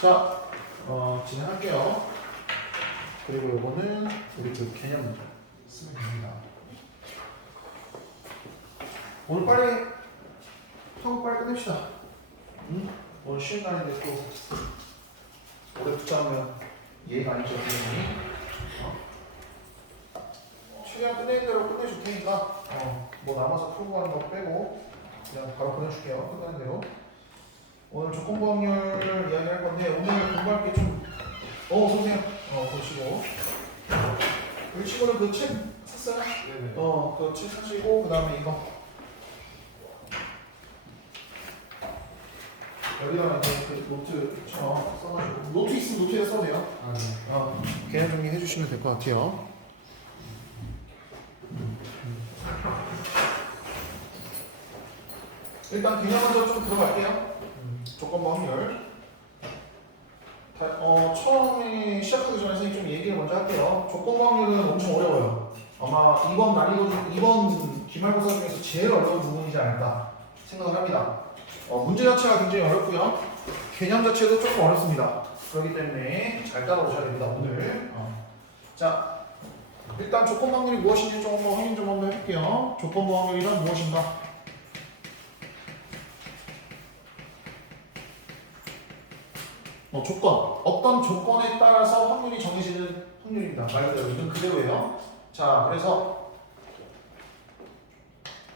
자, 진행할게요. 그리고 요거는 우리 그 개념 문제 쓰면 됩니다. 오늘 빨리 하고 빨리 끝냅시다. 응? 오늘 쉬는 날인데 또 오래 붙잡으면 이해가 아니죠, 선생님이. 최대한 끝내는 대로 끝내줄 테니까 뭐 남아서 풀고 가는 거 빼고 그냥 바로 보내줄게요. 끝나는 대로. 오늘 조건부 확률을 이야기할 건데 오늘 공부할 게 좀 선생님 보시고 이 친구는 그 책 샀어요? 네네. 그 책 사시고 그 다음에 이거 여기다가 이제 그 노트처럼 써가지고 노트 있으면 노트에 써도 돼요. 아, 네. 개념 정리 해주시면 될 것 같아요. 일단 개념 먼저 좀 들어갈게요. 조건부 확률. 처음에 시작하기 전에 선생님 좀 얘기를 먼저 할게요. 조건부 확률은 엄청 어려워요. 아마 이번 난이도 중 이번 기말고사 중에서 제일 어려운 부분이지 않을까 생각을 합니다. 문제 자체가 굉장히 어렵고요. 개념 자체도 조금 어렵습니다. 그렇기 때문에 잘 따라오셔야 됩니다. 오늘. 자, 일단 조건부 확률이 무엇인지 좀 한번 확인 좀 한번 해볼게요. 조건부 확률이란 무엇인가? 조건. 어떤 조건에 따라서 확률이 정해지는 확률입니다. 말 그대로 이건 그대로예요. 자, 그래서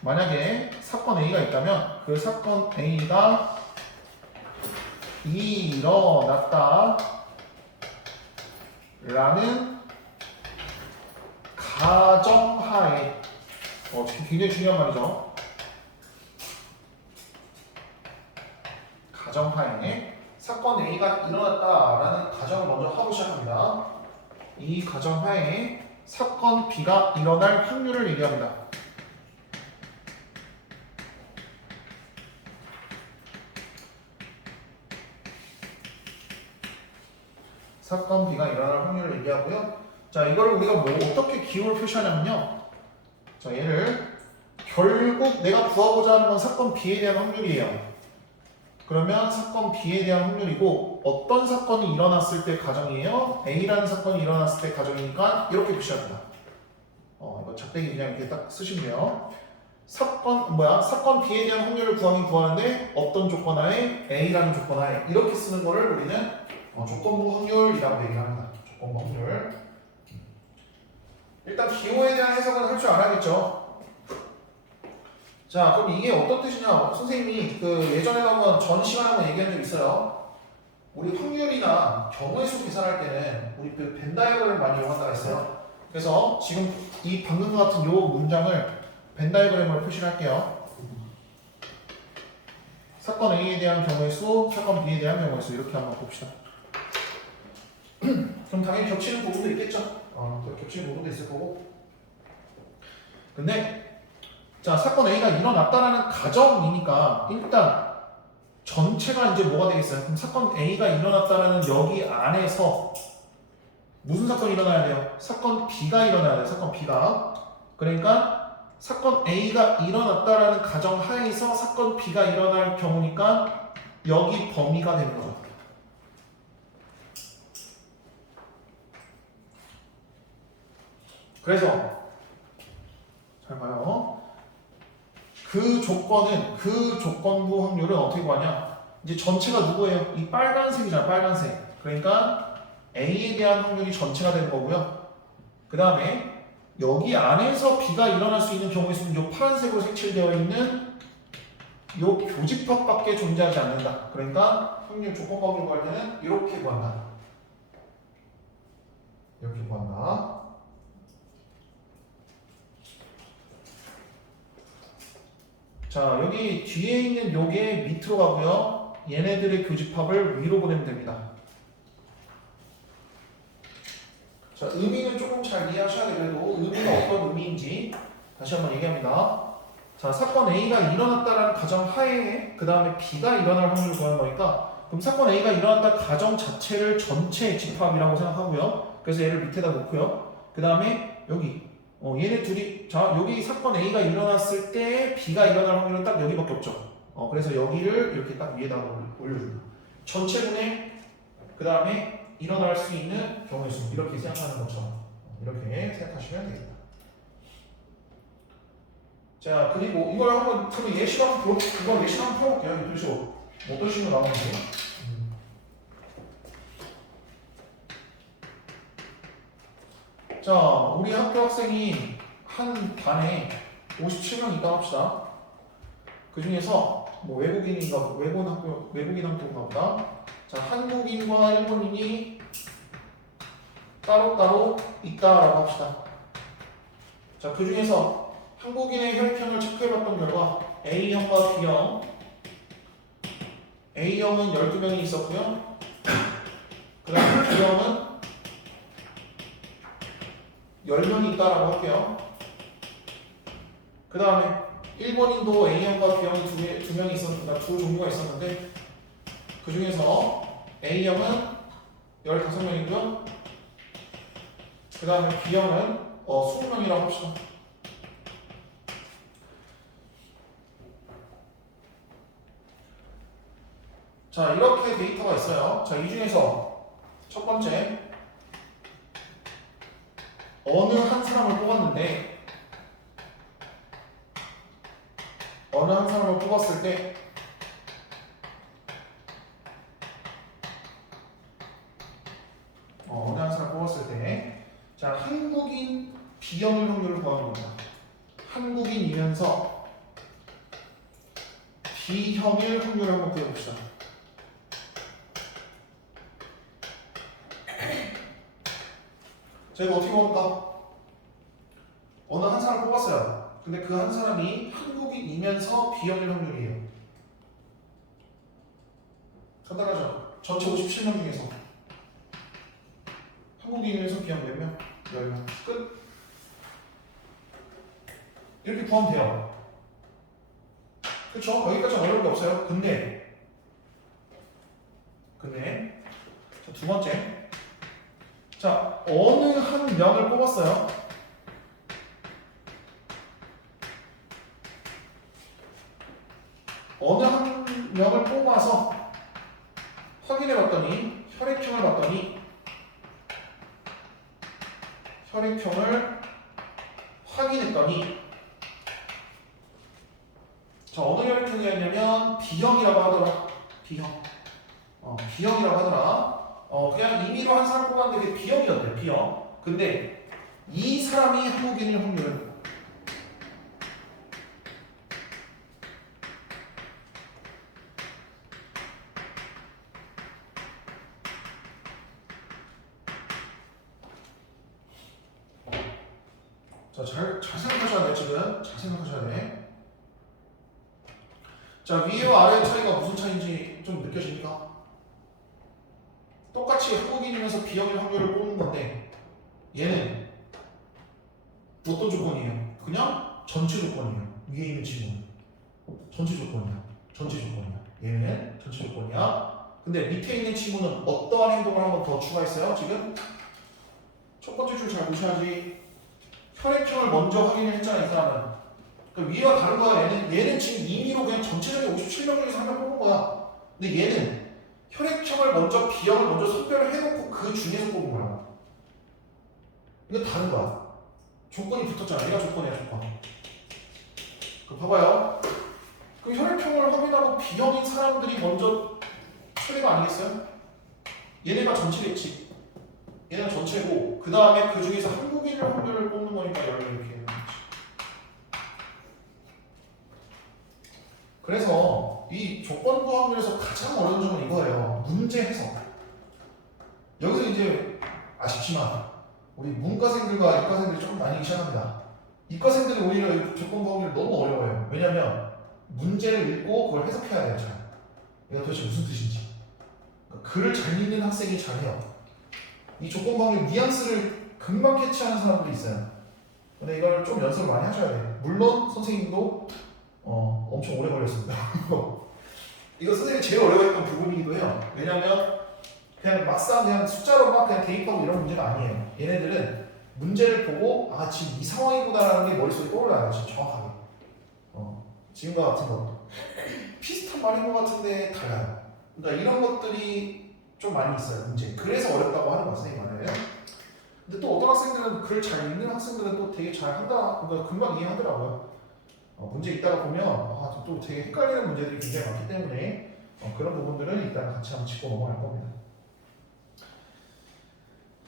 만약에 사건 A가 있다면 그 사건 A가 일어났다 라는 가정하에 굉장히 중요한 말이죠. 가정하에 사건 A가 일어났다라는 가정을 먼저 하고 시작합니다. 이 가정하에 사건 B가 일어날 확률을 얘기합니다. 사건 B가 일어날 확률을 얘기하고요. 자, 이걸 우리가 뭐 어떻게 기호를 표시하냐면요. 자, 얘를 결국 내가 구하고자 하는 건 사건 B에 대한 확률이에요. 그러면 사건 B에 대한 확률이고 어떤 사건이 일어났을 때 가정이에요? A라는 사건이 일어났을 때 가정이니까 이렇게 표시합니다. 이거 작대기 그냥 이렇게 딱 쓰시면 돼요. 사건 B에 대한 확률을 구하는데 어떤 조건 하에? A라는 조건 하에 이렇게 쓰는 거를 우리는 조건부 확률이라고 얘기를 합니다. 조건부 확률. 일단 기호에 대한 해석은 할 줄 알아야겠죠. 자, 그럼 이게 어떤 뜻이냐? 선생님이 그 예전에 한번 전 시간에 한번 얘기한 적 있어요. 우리 확률이나 경우의 수 계산할 때는 우리 그 벤 다이어그램을 많이 이용한다고 했어요. 그래서 지금 이 방금 같은 요 문장을 벤 다이어그램으로 표시를 할게요. 사건 A에 대한 경우의 수, 사건 B에 대한 경우의 수 이렇게 한번 봅시다. 그럼 당연히 겹치는 부분도 있겠죠. 겹치는 부분도 있을 거고. 근데 자, 사건 A가 일어났다라는 가정이니까 일단 전체가 이제 뭐가 되겠어요? 그럼 사건 A가 일어났다라는 여기 안에서 무슨 사건이 일어나야 돼요? 사건 B가 일어나야 돼요. 사건 B가. 그러니까 사건 A가 일어났다라는 가정 하에서 사건 B가 일어날 경우니까 여기 범위가 되는 거죠. 그래서 잘 봐요. 그 조건부 확률은 어떻게 구하냐? 이제 전체가 누구예요? 이 빨간색이잖아, 빨간색. 그러니까 A에 대한 확률이 전체가 되는 거고요. 그 다음에 여기 안에서 B가 일어날 수 있는 경우의 수는 이 파란색으로 색칠되어 있는 이 교집합밖에 존재하지 않는다. 그러니까 확률 조건부 확률 구할 때는 이렇게 구한다. 이렇게 구한다. 자, 여기 뒤에 있는 요게 밑으로 가고요. 얘네들의 교집합을 위로 보내면 됩니다. 자, 의미는 조금 잘 이해하셔야 되고 의미가 어떤 의미인지 다시 한번 얘기합니다. 자, 사건 A가 일어났다라는 가정 하에 그 다음에 B가 일어날 확률을 구하는 거니까 그럼 사건 A가 일어났다 가정 자체를 전체 집합이라고 생각하고요. 그래서 얘를 밑에다 놓고요. 그 다음에 여기 얘네 둘이 자 여기 사건 A가 일어났을 때 B가 일어날 확률은 딱 여기밖에 없죠. 그래서 여기를 이렇게 딱 위에다가 올려줍니다. 전체분의 그 다음에 일어날 수 있는 경우의 수 이렇게 생각하는 것처럼 이렇게 생각하시면 되겠다. 자 그리고 이걸 한번 그럼 예시로 한번 이거 예시로 한번 풀어볼게요. 도대체 어떤 식으로 나오는지. 자 우리 학교 학생이 한 반에 57명 있다고 합시다. 그 중에서 뭐 외국인 학교인가 보다. 자 한국인과 일본인이 따로따로 있다라고 합시다. 자 그 중에서 한국인의 혈액형을 체크해봤던 결과 A형과 B형 A형은 12명이 있었고요. 그 다음에 B형은 10명이 있다라고 할게요. 그 다음에 일본인도 A형과 B형이 두 명이 있었는데 두 종류가 있었는데 그 중에서 A형은 15명이고요. 그 다음에 B형은 20명이라고 합시다. 자 이렇게 데이터가 있어요. 자 이 중에서 첫 번째 어느 한 사람을 뽑았는데 어느 한 사람을 뽑았을 때 어느 한 사람을 뽑았을 때 자 한국인 B형일 확률을 구하는 겁니다. 한국인이면서 B형일 확률을 한번 구해봅시다. 저희가 어떻게 볼까? 어느 한 사람을 뽑았어요. 근데 그 한 사람이 한국인이면서 B형일 확률이에요. 간단하죠? 전체 57명 중에서 한국인이면서 B형 몇 명? 10명. 끝. 이렇게 구하면 돼요. 그쵸? 여기까지는 어려운 게 없어요. 근데 자, 두 번째 자 어느 한 명을 뽑았어요. 어느 한 명을 뽑아서 확인해 봤더니 혈액형을 확인했더니 자 어느 혈액형이었냐면 B형이라고 하더라. B형이라고 하더라. 그냥 임의로 한 사람 뽑았는데 그게 B형이었대. B형. 근데 이 사람이 한국인일 확률은 자, 잘 생각하셔야 돼, 지금. 잘 생각하셔야 돼. 자, 위와 아래의 차이가 무슨 차이인지 좀 느껴집니까? 똑같이 한국인이면서 B형일 확률을 뽑는 건데, 얘는 어떤 조건이에요? 그냥 전체 조건이에요. 위에 있는 친구는. 전체 조건이야. 얘는 전체 조건이야. 근데 밑에 있는 친구는 어떠한 행동을 한 번 더 추가했어요, 지금? 첫 번째 줄 잘 보셔야지. 혈액형을 먼저 확인을 했잖아, 이 사람은. 그러니까 위와 다른 거야. 얘는 지금 임의로 그냥 전체적인 57명 중에서 한 명 뽑은 거야. 근데 얘는 혈액형을 먼저, B형을 먼저 선별을 해놓고 그 중에서 뽑은 거야. 이거 다른 거야. 조건이 붙었잖아. 얘가 조건이야, 조건. 그 봐봐요. 그 혈액형을 확인하고 B형인 사람들이 먼저 처리가 아니겠어요? 얘네가 전체겠지. 얘는 전체고 그 다음에 그 중에서 한국인의 확률을 뽑는 거니까 10명 이렇게 되는 거지. 그래서 이 조건부 확률에서 가장 어려운 점은 이거예요. 문제 해석. 여기서 이제 아쉽지만 우리 문과생들과 이과생들이 조금 나뉘기 시작합니다. 이과생들이 오히려 이 조건부 확률이 너무 어려워요. 왜냐면 문제를 읽고 그걸 해석해야 돼요. 잘. 이거 도대체 무슨 뜻인지. 그러니까 글을 잘 읽는 학생이 잘해요. 이 조건부 확률 뉘앙스를 금방 캐치하는 사람들이 있어요. 근데 이걸 좀 연습을 많이 하셔야 돼요. 물론 선생님도 엄청 오래 걸렸습니다. 이거 선생님이 제일 어려워했던 부분이기도 해요. 왜냐면 그냥 막상 그냥 숫자로 막 그냥 대입하고 이런 문제가 아니에요. 얘네들은 문제를 보고 아 지금 이 상황이구나라는 게 머릿속에 떠올라요. 진짜 정확하게. 지금과 같은 것도 비슷한 말인 것 같은데 달라요. 그러니까 이런 것들이 좀 많이 있어요, 문제. 그래서 어렵다고 하는 거야, 선생님 말은. 근데 또 어떤 학생들은 글 잘 읽는 학생들은 또 되게 잘 한다, 그러니까 금방 이해하더라고요. 문제 있다가 보면 또 되게 헷갈리는 문제들이 굉장히 많기 때문에 그런 부분들은 일단 같이 한번 짚고 넘어갈 겁니다.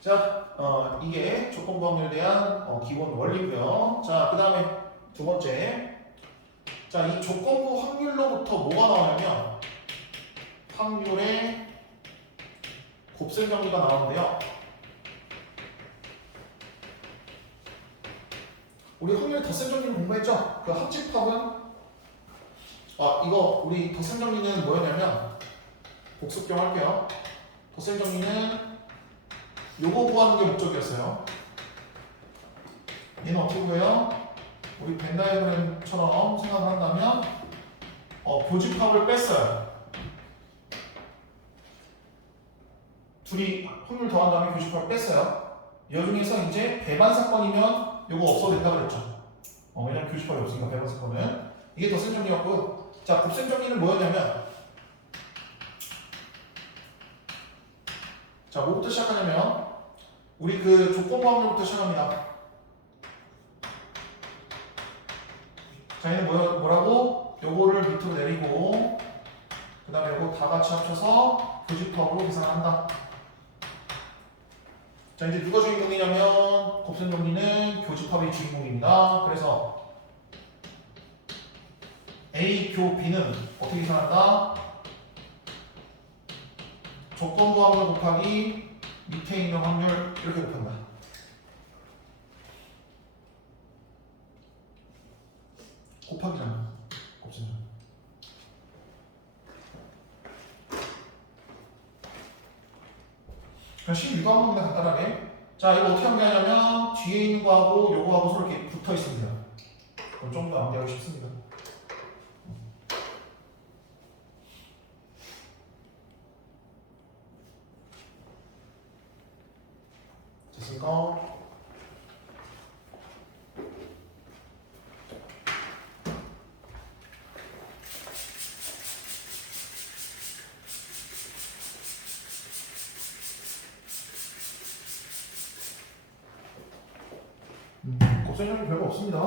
자, 이게 조건부 확률에 대한 기본 원리고요. 자, 그 다음에 두 번째. 자, 이 조건부 확률로부터 뭐가 나오냐면 확률의 곱셈 정리가 나오는데요. 우리 확률의 덧셈 정리는 공부했죠? 그 합집합은 이거 우리 덧셈 정리는 뭐였냐면 복습경 할게요. 덧셈 정리는 요거 구하는 게 목적이었어요. 얘는 어떻게 구해요? 우리 벤 다이어그램처럼 생각을 한다면 교집합을 뺐어요. 둘이 확률 더한 다음에 교집합을 뺐어요. 이 중에서 이제 배만 사건이면 요거 없어도 된다고 그랬죠. 왜냐면 교집합이 없으니까 배만 사건은. 이게 덧셈 정리였고요. 자, 곱셈 정리는 뭐였냐면 자, 뭐부터 시작하냐면 우리 그 조건부 확률부터 시작합니다. 자, 얘는 뭐라고? 요거를 밑으로 내리고 그 다음에 요거 다 같이 합쳐서 교집합으로 계산한다. 자, 이제 누가 주인공이냐면 곱셈 정리는 교집합이 주인공입니다. 그래서 A 교 B는 어떻게 계산한다? 조건부 확률 곱하기 밑에 있는 확률 이렇게 곱한다. 곱하기잖아. 곱셈. 그냥 12도 한 겁니다, 간단하게. 자, 이거 어떻게 하면 되냐면 뒤에 있는 거하고 요거하고 서로 이렇게 붙어 있으면 돼요. 그럼 좀 더 암기하기 쉽습니다. 됐습니까? 곱셈 정리 별거 없습니다.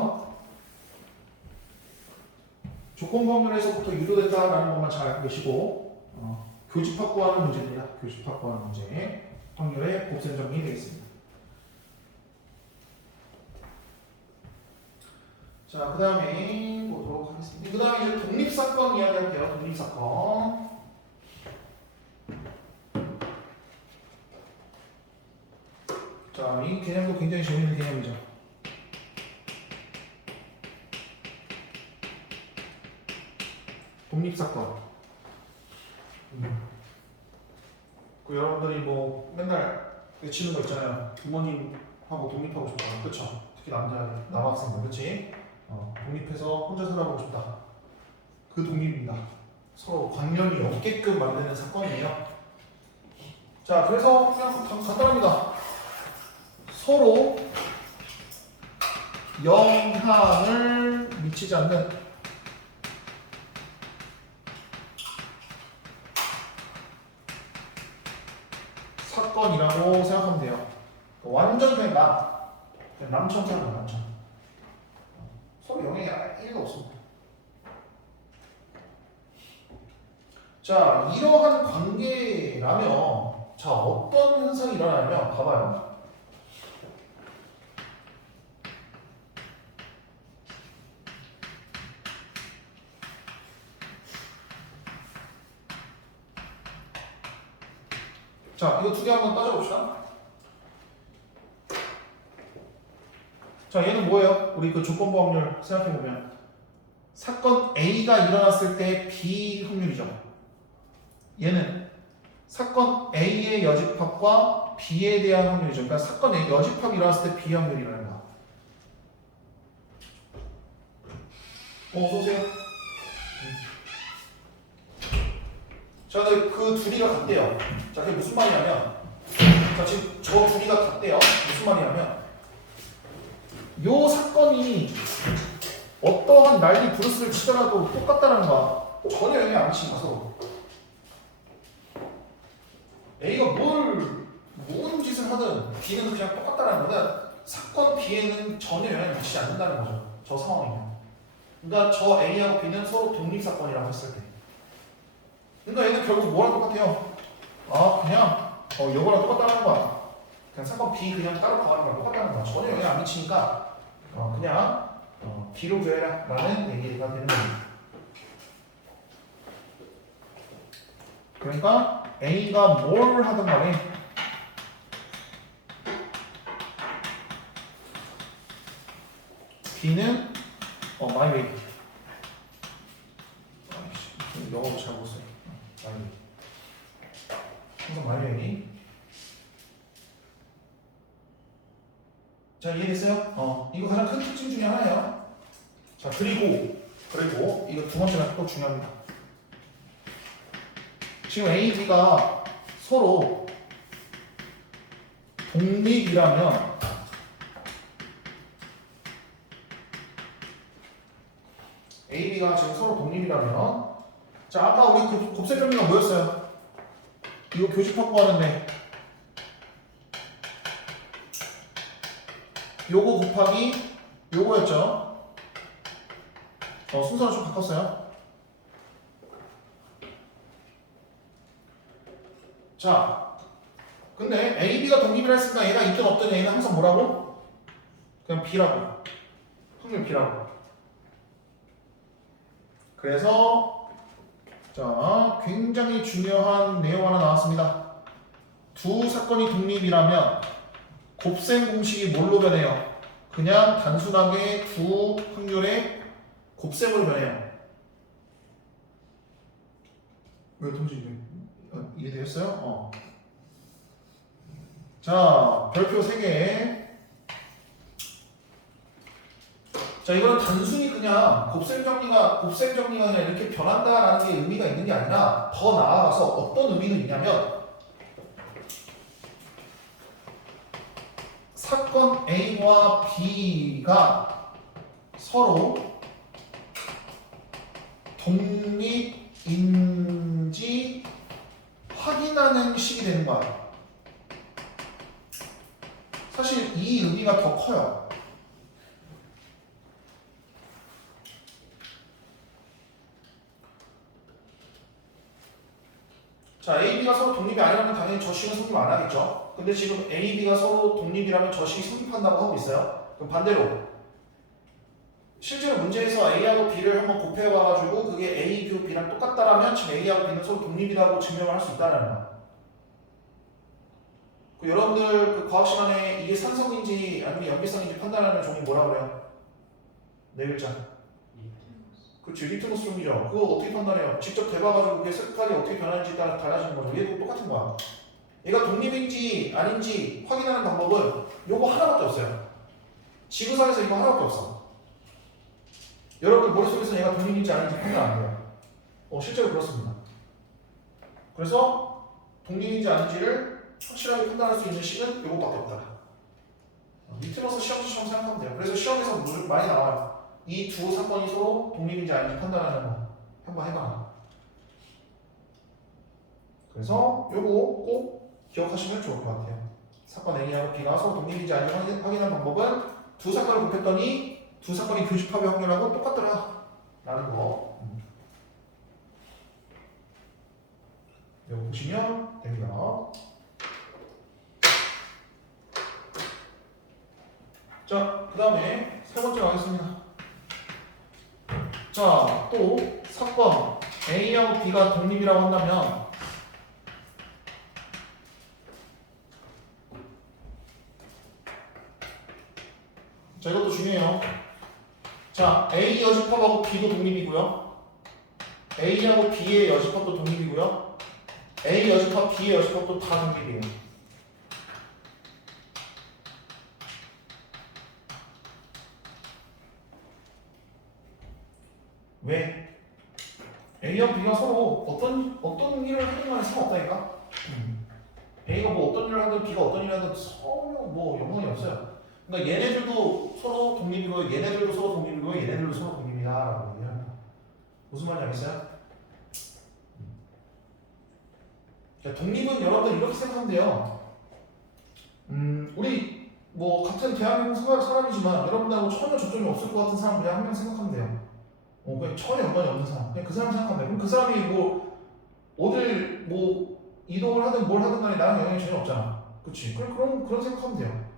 조건부 확률에서부터 유도된다라는 것만 잘 알고 계시고 교집합 구하는 문제입니다. 교집합 구하는 문제 확률의 곱셈 정리 되겠습니다. 자, 그 다음에 보도록 하겠습니다. 그 다음에 이제 독립사건 이야기할게요. 독립사건. 자, 이 개념도 굉장히 재밌는 개념이죠. 독립사건. 그 여러분들이 뭐 맨날 외치는 거 있잖아요. 부모님하고 독립하고 싶다. 그쵸? 특히 남학생들, 그치? 독립해서 혼자 살아보고 싶다. 그 독립입니다. 서로 관련이 없게끔 만드는 사건이에요. 자, 그래서 그냥 간단합니다. 서로 영향을 미치지 않는 사건이라고 생각하면 돼요. 완전 그냥 남처럼 생각해요, 남처럼. 서로 영향이 1도 없습니다. 자, 이러한 관계라면 자, 어떤 현상이 일어나냐면 봐봐요. 자, 이거 두 개 한번 따져봅시다. 자, 얘는 뭐예요? 우리 그 조건부 확률 생각해보면 사건 A가 일어났을 때 B 확률이죠. 얘는 사건 A의 여집합과 B에 대한 확률이죠. 그러니까 사건 A 여집합이 일어났을 때 B 확률이라는 거야. 어서오세요. 자, 근데 그 둘이가 같대요. 자, 그게 무슨 말이냐면 자, 지금 저 둘이가 같대요. 무슨 말이냐면 요 사건이 어떠한 난리 브루스를 치더라도 똑같다는 거야. 전혀 영향 안 미치는 거야, 서로. A가 뭔 짓을 하든 B는 그냥 똑같다는 거는 사건 B에는 전혀 영향을 미치지 않는다는 거죠. 저 상황이면. 그러니까 저 A하고 B는 서로 독립사건이라고 했을 때. 그러니까 얘는 결국 뭐랑 똑같아요? 아 그냥 요거랑 똑같다는 거야. 그냥 사건 B 그냥 따로 가는 거랑 똑같다는 거야. 전혀 영향 안 미치니까 그냥 B로 구해라 라는 얘기가 되는 거예요. 그러니까 A가 뭘 하든 간에 B는 my way. 영어도 잘 못써요. my way. 항상 my way. 자 이해됐어요? 이거 가장 큰 특징 중에 하나예요. 자 그리고 이거 두 번째가 또 중요합니다. 지금 A, B가 서로 독립이라면 A, B가 지금 서로 독립이라면 자 아까 우리 곱셈 정리가 뭐였어요? 이거 교집합고 하는데 요거 곱하기 요거였죠? 순서를 좀 바꿨어요. 자 근데 A, B가 독립이라 했으니까 얘가 있든 없든 얘는 항상 뭐라고? 그냥 B라고. 확률 B라고. 그래서 자 굉장히 중요한 내용 하나 나왔습니다. 두 사건이 독립이라면 곱셈 공식이 뭘로 변해요? 그냥 단순하게 두 확률의 곱셈으로 변해요. 왜 동지 이해되었어요? 자 별표 3개. 자 이거는 단순히 그냥 곱셈 정리가 그냥 이렇게 변한다라는 게 의미가 있는 게 아니라 더 나아가서 어떤 의미는 있냐면 사건 A와 B가 서로 독립인지 확인하는 식이 되는 거야. 사실 이 의미가 더 커요. 자, A, B가 서로 독립이 아니라면 당연히 저 식은 성립 안 하겠죠. 근데 지금 A, B가 서로 독립이라면 저 식이 성립한다고 하고 있어요. 그럼 반대로 실제로 문제에서 A하고 B를 한번 곱해봐가지고 그게 A, B랑 똑같다라면 지금 A하고 B는 서로 독립이라고 증명을 할 수 있다는 거야. 여러분들 그 과학 시간에 이게 산성인지 아니면 염기성인지 판단하는 종이 뭐라 그래요? 네 글자. 그렇지, 리트머스 종이죠. 그거 어떻게 판단해요? 직접 대봐가지고 그게 색깔이 어떻게 변하는지 따라 달라지는 거죠. 얘도 똑같은 거야. 얘가 독립인지 아닌지 확인하는 방법은 요거 하나밖에 없어요. 지구상에서 이거 하나밖에 없어. 여러분들 머릿속에서 얘가 독립인지 아닌지 판단 안 돼요. 실제로 그렇습니다. 그래서 독립인지 아닌지를 확실하게 판단할 수 있는 식은 요거밖에 없다. 리트머스 시험처럼 생각하면 돼요. 그래서 시험에서 많이 나와요. 이 두 사건이 서로 독립인지 아닌지 판단하는 거 한번 해봐. 그래서 요거 꼭 기억하시면 좋을 것 같아요. 사건 A하고 B가 서로 독립인지 아닌지 확인하는 방법은 두 사건을 곱했더니 두 사건이 교집합의 확률하고 똑같더라 라는 거. 이거 보시면 됩니다. 자, 그 다음에 세 번째 가겠습니다. 자, 또 사건 A하고 B가 독립이라고 한다면 자, 이것도 중요해요. 자, A 여집합하고 B도 독립이고요. A하고 B의 여집합도 독립이고요. A 여집합, B의 여집합도 다 독립이에요. 왜? A와 B가 서로 어떤 일을 하든 간에 상관없다니까? A가 뭐 어떤 일을 하든 B가 어떤 일을 하든 서로 뭐 연관이 없어요. 그러니까 얘네들도 서로 독립이고 얘네들도 서로 독립이고 얘네들도 서로 독립이다 라고 얘기합니다. 무슨 말인지 알겠어요? 자, 독립은 여러분들 이렇게 생각하면 돼요. 우리 뭐 같은 대한민국 사람이지만 여러분들하고 전혀 접점이 없을 것 같은 사람 그냥 한 명 생각하면 돼요. 그냥 전혀 연관이 없는 사람. 그냥 그 사람 생각하면 돼요. 그럼 그 사람이 뭐 어딜 뭐 이동을 하든 뭘 하든 간에 나랑 영향이 전혀 없잖아. 그치? 그런 생각하면 돼요.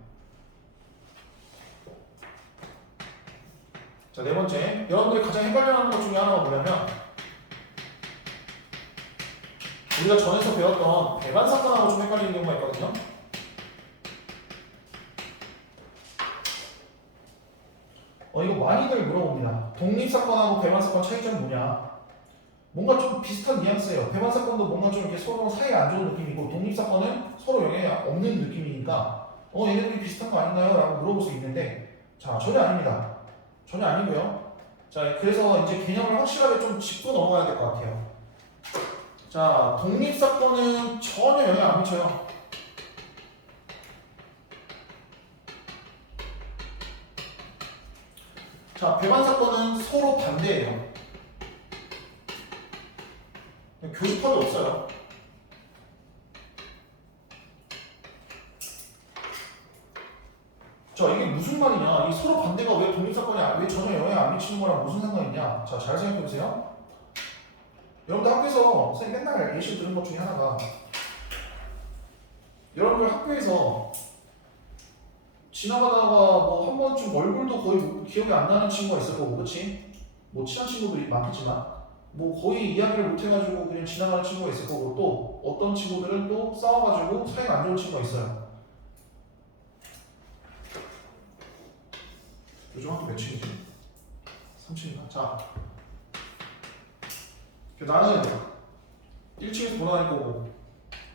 자, 네 번째. 여러분들이 가장 헷갈려하는 것 중에 하나가 뭐냐면 우리가 전에서 배웠던 배반 사건하고 좀 헷갈리는 경우가 있거든요. 이거 많이들 물어봅니다. 독립사건하고 배반사건 차이점이 뭐냐? 뭔가 좀 비슷한 뉘앙스예요. 배반사건도 뭔가 좀 이렇게 서로 사이에 안 좋은 느낌이고 독립사건은 서로 영향이 없는 느낌이니까 얘네들이 비슷한 거 아닌가요? 라고 물어볼 수 있는데 자, 전혀 아닙니다. 전혀 아니고요. 자, 그래서 이제 개념을 확실하게 좀 짚고 넘어가야 될 것 같아요. 자, 독립사건은 전혀 영향 안 미쳐요. 자, 배반사건은 서로 반대예요. 교집합이 없어요. 자, 이게 무슨 말이냐? 이 서로 반대가 왜 독립사건이 왜 전혀 영향 안 미치는 거랑 무슨 상관이냐? 자, 잘 생각해 보세요. 여러분들 학교에서 선생님 맨날 예시 들은 것 중에 하나가 여러분들 학교에서 지나가다가 뭐 한 번쯤 얼굴도 거의 기억이 안 나는 친구가 있을 거고, 그렇지? 뭐 친한 친구들이 많겠지만 뭐 거의 이야기를 못 해가지고 그냥 지나가는 친구가 있을 거고 또 어떤 친구들은 또 싸워가지고 사이가 안 좋은 친구가 있어요. 요즘 학교 몇 층이지? 3층인가? 자, 나는 1층에서 돌아다닐 거고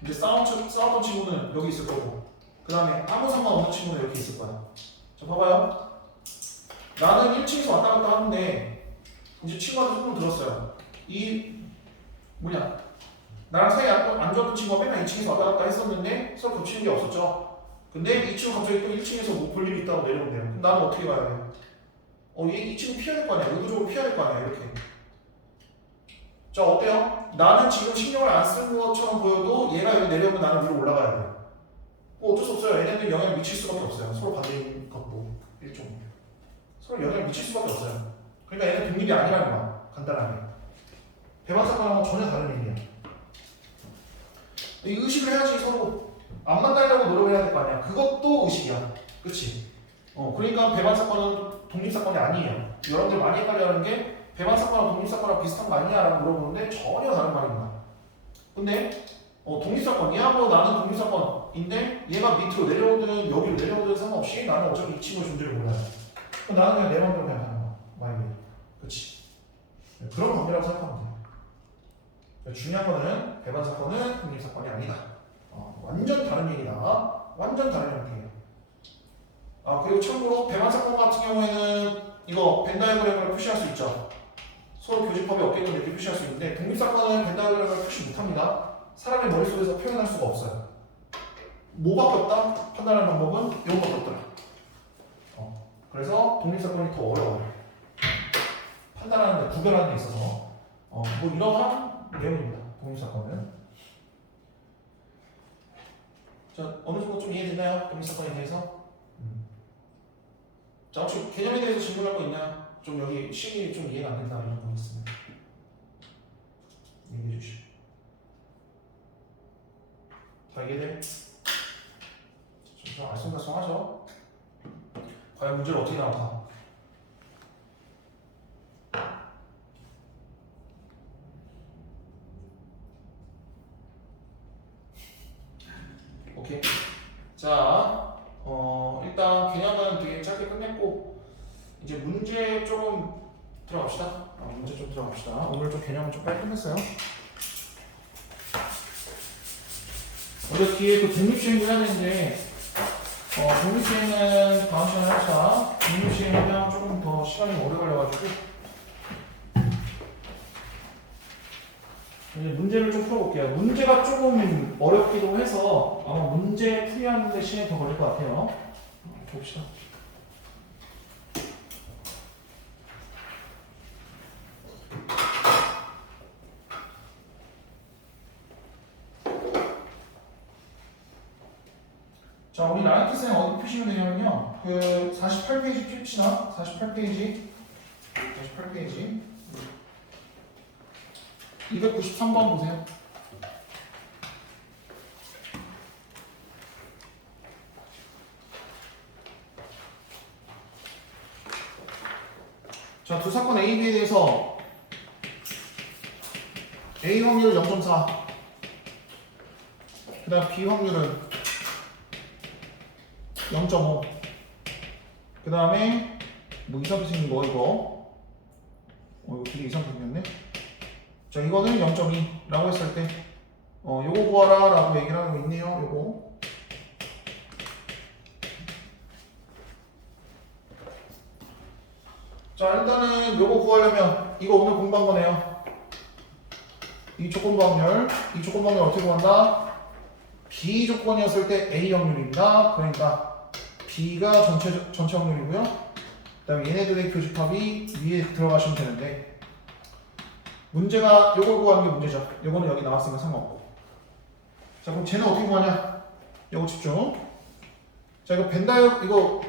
이제 싸웠던 친구는 여기 있을 거고 그 다음에 아무 상관없는 친구는 이렇게 있을 거야. 자, 봐봐요. 나는 1층에서 왔다 갔다 하는데 이제 친구한테 소문을 들었어요. 나랑 사이 안 좋았던 친구가 맨날 2층에서 왔다 갔다 했었는데 서로 겹치는 게 없었죠. 근데 이 친구 갑자기 또 1층에서 뭐 볼 일이 있다고 내려온대요. 그럼 나는 어떻게 가야 돼? 이 친구 피해야 될 거 아니야. 의도적으로 피해야 될 거 아니야. 이렇게. 자, 어때요? 나는 지금 신경을 안 쓴 것처럼 보여도 얘가 여기 내려오면 나는 위로 올라가야 돼요. 어쩔 수 없어요. 얘네들 영향을 미칠 수밖에 없어요. 서로 반대인 것도 일종. 서로 영향을 미칠 수밖에 없어요. 그러니까 얘는 독립이 아니라는 거야. 간단하게. 배반사건하고 전혀 다른 얘기야. 이 의식을 해야지 서로 안 만나려고 노력을 해야 될 거 아니야. 그것도 의식이야. 그치? 그러니까 배반사건은 독립사건이 아니에요. 여러분들 많이 헷갈려하는 게 배반사건하고 독립사건하고 비슷한 거 아니냐 라고 물어보는데 전혀 다른 말입니다. 근데 독립사건, 얘하고 나는 독립사건인데 얘가 밑으로 내려오든 여기로 내려오든 상관없이 나는 어차피 이 친구의 존재를 몰라요. 그럼 나는 그냥 내 맘대로 그냥 하는 거야. 만약에. 그치? 그런 관계라고 생각하면 돼요. 중요한 거는 배반사건은 독립사건이 아니다. 완전 다른 얘기다. 완전 다른 형태예요. 그리고 참고로 배반사건 같은 경우에는 이거 벤다이어그램으로 표시할 수 있죠. 서로 교집합이 없게끔 이렇게 표시할 수 있는데 독립사건은 벤다이어그램을 표시 못합니다. 사람의 머릿속에서 표현할 수가 없어요. 뭐밖에 없다? 판단하는 방법은 이거밖에 없더라. 그래서 독립사건이 더 어려워요. 판단하는 데, 구별하는 데 있어서 뭐 이러한 내용입니다. 독립사건은. 자, 어느 정도 좀 이해되나요? 독립사건에 대해서? 자, 혹시 개념에 대해서 질문할 거 있나요? 좀 여기 식이 좀 이해가 안 된다 이런 거 있으면 얘기해 주시오. 다 이해돼? 좀 알쏭달쏭하죠? 과연 문제를 어떻게 나올까? 오케이. 자, 일단 개념은 되게 짧게 끝냈고 이제 문제 좀 들어갑시다. 문제 좀 들어갑시다. 오늘 좀 개념은 좀 빨리 끝냈어요. 우리가 뒤에 그 독립시행도 해야 되는데 독립시행은 다음 시간에 하자. 독립시행하면 조금 더 시간이 오래 걸려가지고 이제 문제를 좀 풀어볼게요. 문제가 조금 어렵기도 해서 아마 문제 풀이하는 데 시간이 더 걸릴 것 같아요. 봅시다. 자, 우리 라이트쌤 어디 푸시면 되냐면요. 그 48페이지 펼치나? 48페이지. 48페이지. 293번 보세요. 자, 두 사건 A, B에 대해서 A 확률 0.4, 그 다음 B 확률은 0.5, 그 다음에 뭐 이상하게 생긴 거 이거 이거 되게 이상하게 생겼네. 자, 이거는 0.2라고 했을 때 요거 구하라 라고 얘기를 하고 있네요. 요거 자, 일단은 요거 구하려면 이거 오늘 공부한 거네요. 이 조건부 확률, 이 조건부 확률 어떻게 구한다? B 조건이었을 때 A 확률입니다. 그러니까 B가 전체 확률이고요. 그 다음에 얘네들의 교집합이 위에 들어가시면 되는데, 문제가 요걸 구하는 게 문제죠. 요거는 여기 나왔으니까 상관없고. 자, 그럼 쟤는 어떻게 구하냐? 요거 집중. 자, 이거 벤다이어, 이거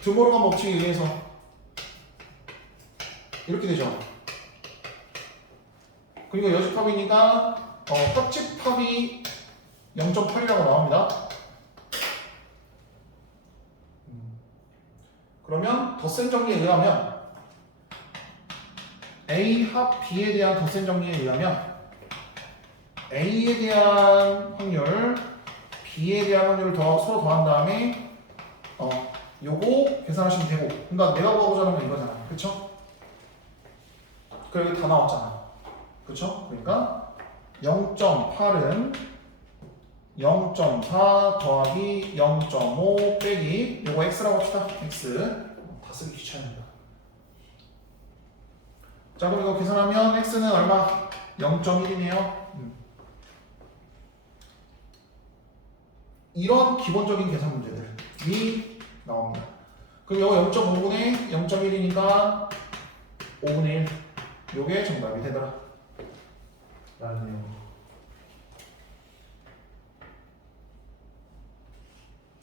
드모르간 법칙에 의해서 이렇게 되죠. 그리고 여집합이니까 합집합이 0.8이라고 나옵니다. 그러면 덧셈 정리에 의하면 A 합 B에 대한 덧셈 정리에 의하면 A에 대한 확률, B에 대한 확률을 서로 더한 다음에 요거 계산하시면 되고, 그러니까 내가 구하고자 하는 건 이거잖아. 그쵸? 그리고 다 나왔잖아. 그쵸? 그러니까 0.8은 0.4 더하기 0.5 빼기 요거 x라고 합시다. x 다 쓰기 귀찮습니다. 자, 그럼 이거 계산하면 x는 얼마? 0.1이네요. 이런 기본적인 계산 문제들이 나옵니다. 그럼 이거 0.5분의 0.1이니까 5분의 1. 요게 정답이 되더라 라는 내용으로.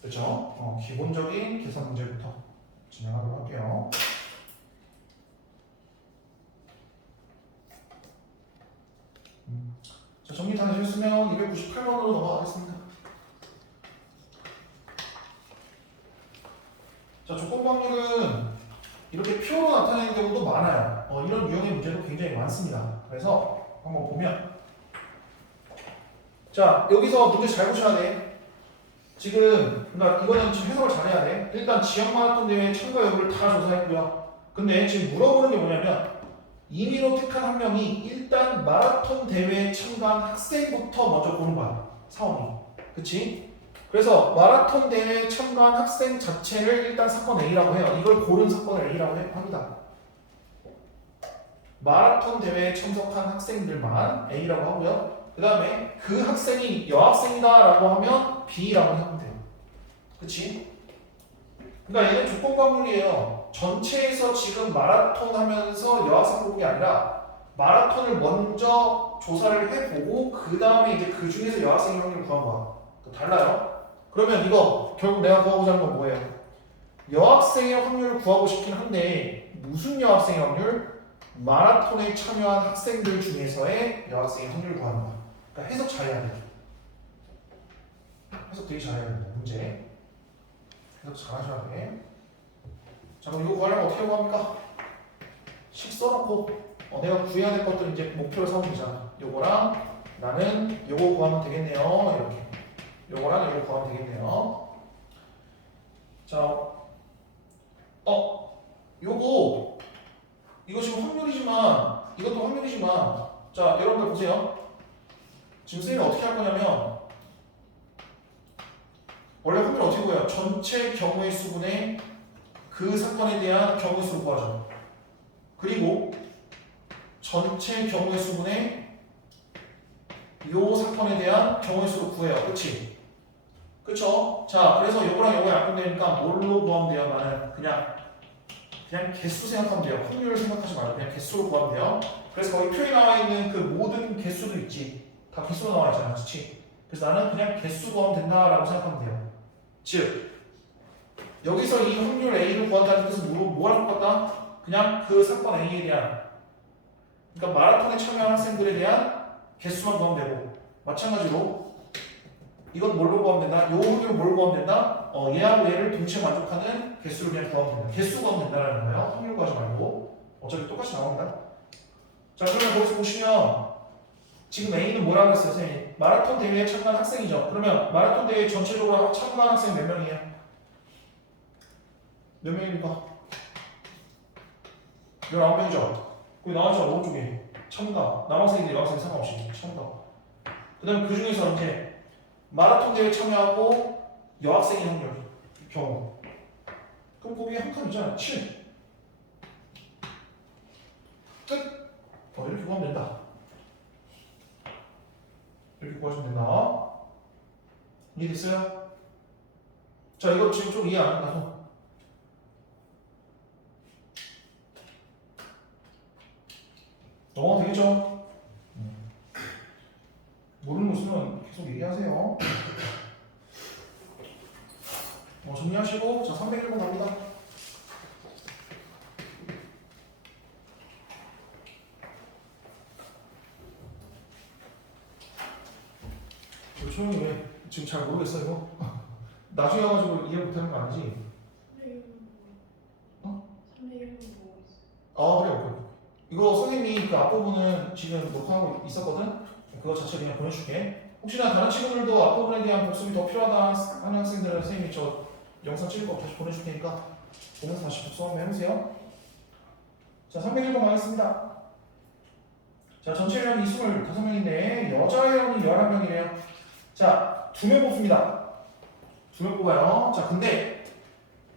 그렇죠? 기본적인 계산 문제부터 진행하도록 할게요. 자, 정리 다 되셨으면 298번으로 넘어가겠습니다. 자, 조건부 확률은 이렇게 표로 나타내는 경우도 많아요. 이런 유형의 문제도 굉장히 많습니다. 그래서 한번 보면, 자, 여기서 문제 잘 보셔야 돼. 지금, 그러니까 이거는 지금 해석을 잘 해야 돼. 일단 지역 마라톤 대회 참가 여부를 다 조사했고요. 근데 지금 물어보는 게 뭐냐면, 임의로 택한 한 명이 일단 마라톤 대회에 참가한 학생부터 먼저 보는 거야. 사원이. 그치? 그래서 마라톤 대회에 참가한 학생 자체를 일단 사건 A라고 해요. 이걸 고른 사건을 A라고 합니다. 마라톤 대회에 참석한 학생들만 A라고 하고요. 그 다음에 그 학생이 여학생이다라고 하면 B라고 하면 돼요. 그치? 그러니까 얘는 조건부 확률이에요. 전체에서 지금 마라톤 하면서 여학생 보는 게 아니라 마라톤을 먼저 조사를 해보고 그 다음에 이제 그 중에서 여학생 확률을 구한 거야. 달라요. 그러면 이거 결국 내가 구하고자 하는 건 뭐예요? 여학생의 확률을 구하고 싶긴 한데 무슨 여학생의 확률? 마라톤에 참여한 학생들 중에서의 여학생의 확률을 구하는 거야. 그러니까 해석 잘해야 돼. 해석 되게 잘해야 돼. 문제. 해석 잘 하셔야 돼. 자, 그럼 이거 구하려면 어떻게 구합니까? 식 써놓고 내가 구해야 될 것들 이제 목표를 삼으면 되잖아. 요거랑 나는 요거 구하면 되겠네요. 이렇게. 요거랑 요거 구하면 되겠네요. 자, 이거 지금 확률이지만 이것도 확률이지만, 자, 여러분들 보세요. 지금 쌤이 어떻게 할 거냐면 원래 확률 어떻게 구해요? 전체 경우의 수분의 그 사건에 대한 경우의 수를 구하죠. 그리고 전체 경우의 수분의 요 사건에 대한 경우의 수를 구해요. 그치? 그쵸? 자, 그래서 요거랑 요거 약분되니까 뭘로 구하면 돼요? 나는 그냥 개수 생각하면 돼요. 확률을 생각하지 말고 그냥 개수로 구하면 돼요. 그래서 거기 표에 나와 있는 그 모든 개수도 있지. 다 개수로 나와 있잖아. 그치? 그래서 나는 그냥 개수 구하면 된다라고 생각하면 돼요. 즉 여기서 이 확률 A를 구한다는 뜻은 뭐랑 똑같다? 그냥 그 사건 A에 대한, 그러니까 마라톤에 참여한 학생들에 대한 개수만 구하면 되고, 마찬가지로 이건 뭘로 구하면 된다? 요 확률을 뭘로 구하면 된다? 얘하고 얘를 동시에 만족하는 개수를 그냥 구하면 된다. 개수 구하면 된다는 거예요. 확률 구하지 말고. 어차피 똑같이 나옵니다. 자, 그러면 거기서 보시면 지금 A는 뭐라고 했어요, 선생님? 마라톤 대회에 참가한 학생이죠. 그러면 마라톤 대회 전체적으로 참가한 학생 몇 명이에요? 몇 명입니까? 19명이죠. 거기 나왔죠, 오른쪽에. 참가. 남학생인데 여학생 상관없이 참가. 그 다음에 그 중에서 이제 마라톤 대회 참여하고 여학생인 확률 경우. 그럼 거기에 한 칸 있잖아. 7. 끝. 이렇게 구하면 된다. 이렇게 구하시면 된다. 이해됐어요? 자, 이거 지금 좀 이해 안 한다서. 넘어가 되겠죠? 모르는 거 있으면 계속 얘기하세요. 정리하시고, 자, 301번 갑니다. 조용히 왜? 지금 잘 모르겠어, 이거? 나중에 와가지고 이해 못하는 거 아니지? 3대 1은 뭐 있어? 아, 그래, 오케이. 이거 선생님이 그 앞부분은 지금 녹화하고 있었거든? 그거 자체 그냥 보내줄게. 혹시나 다른 친구들도 앞부분에 대한 복습이 더 필요하다 하는 학생들은 선생님이 저 영상 찍을 거 다시 보내줄 테니까 보면서 다시 복습 한번 해보세요. 자, 301번 가겠습니다. 자, 전체 인원이 25명인데 여자 회원이 11명이래요. 자, 2명 뽑습니다. 2명 뽑아요. 자, 근데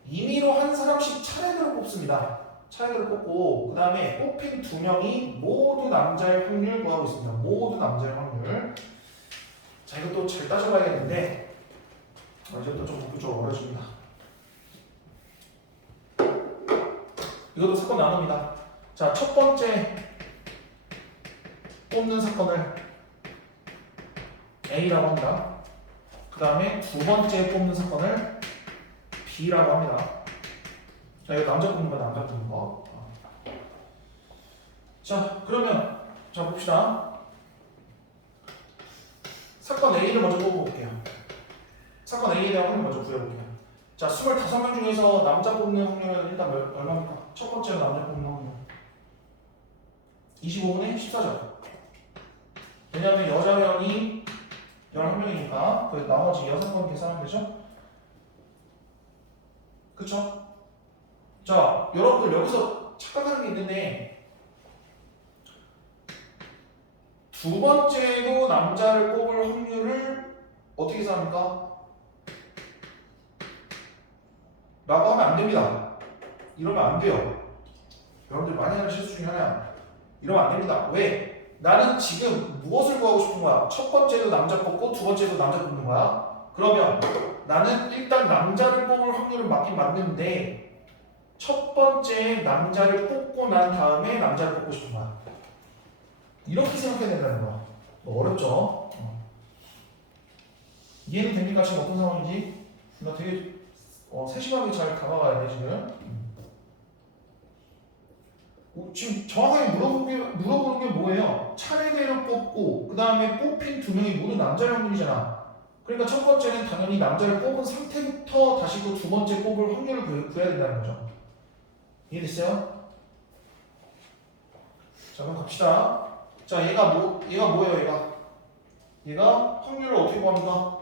임의로 한 사람씩 차례대로 뽑습니다. 차례대로 뽑고, 그 다음에 뽑힌 2명이 모두 남자일 확률 구하고 있습니다. 모두 남자일 확률. 자, 이것도 잘 따져봐야겠는데, 이제부터 좀 본격적으로 어려집니다. 이것도 사건 나눕니다. 자, 첫 번째 뽑는 사건을 A라고 합니다. 그 다음에 두 번째 뽑는 사건을 B라고 합니다. 자, 이거 남자 뽑는 거, 남자 뽑는 거. 자, 그러면 자 봅시다. 사건 A를 먼저 뽑아볼게요. 사건 A에 대한 확률 먼저 구해볼게요. 자, 25명 중에서 남자 뽑는 확률은 일단 얼마입니까? 첫 번째로 남자 뽑는 확률 25분의 14죠. 왜냐하면 여자 회원이 11명이니까 그 나머지 6번 계산하면 되죠? 그쵸? 자, 여러분들 여기서 착각하는 게 있는데 두 번째도 남자를 뽑을 확률을 어떻게 계산합니까? 라고 하면 안 됩니다. 이러면 안 돼요. 여러분들 많이 하는 실수 중에 하나야. 이러면 안 됩니다. 왜? 나는 지금 무엇을 구하고 싶은 거야? 첫 번째도 남자 뽑고 두 번째도 남자 뽑는 거야. 그러면 나는 일단 남자를 뽑을 확률은 맞긴 맞는데 첫 번째 남자를 뽑고 난 다음에 남자를 뽑고 싶은 거야. 이렇게 생각해야 된다는 거야. 어렵죠? 이해는 됩니까? 지금 어떤 상황인지? 나 되게 세심하게 잘 다가가야 돼 지금. 지금 정확하게 물어보는 게 뭐예요? 차례대로 뽑고 그 다음에 뽑힌 2명이 모두 남자 확률이잖아. 그러니까 첫 번째는 당연히 남자를 뽑은 상태부터 다시 그 두 번째 뽑을 확률을 구해야 된다는 거죠. 이해됐어요? 자, 그럼 갑시다. 자, 얘가 뭐예요? 얘가 확률을 어떻게 구합니까?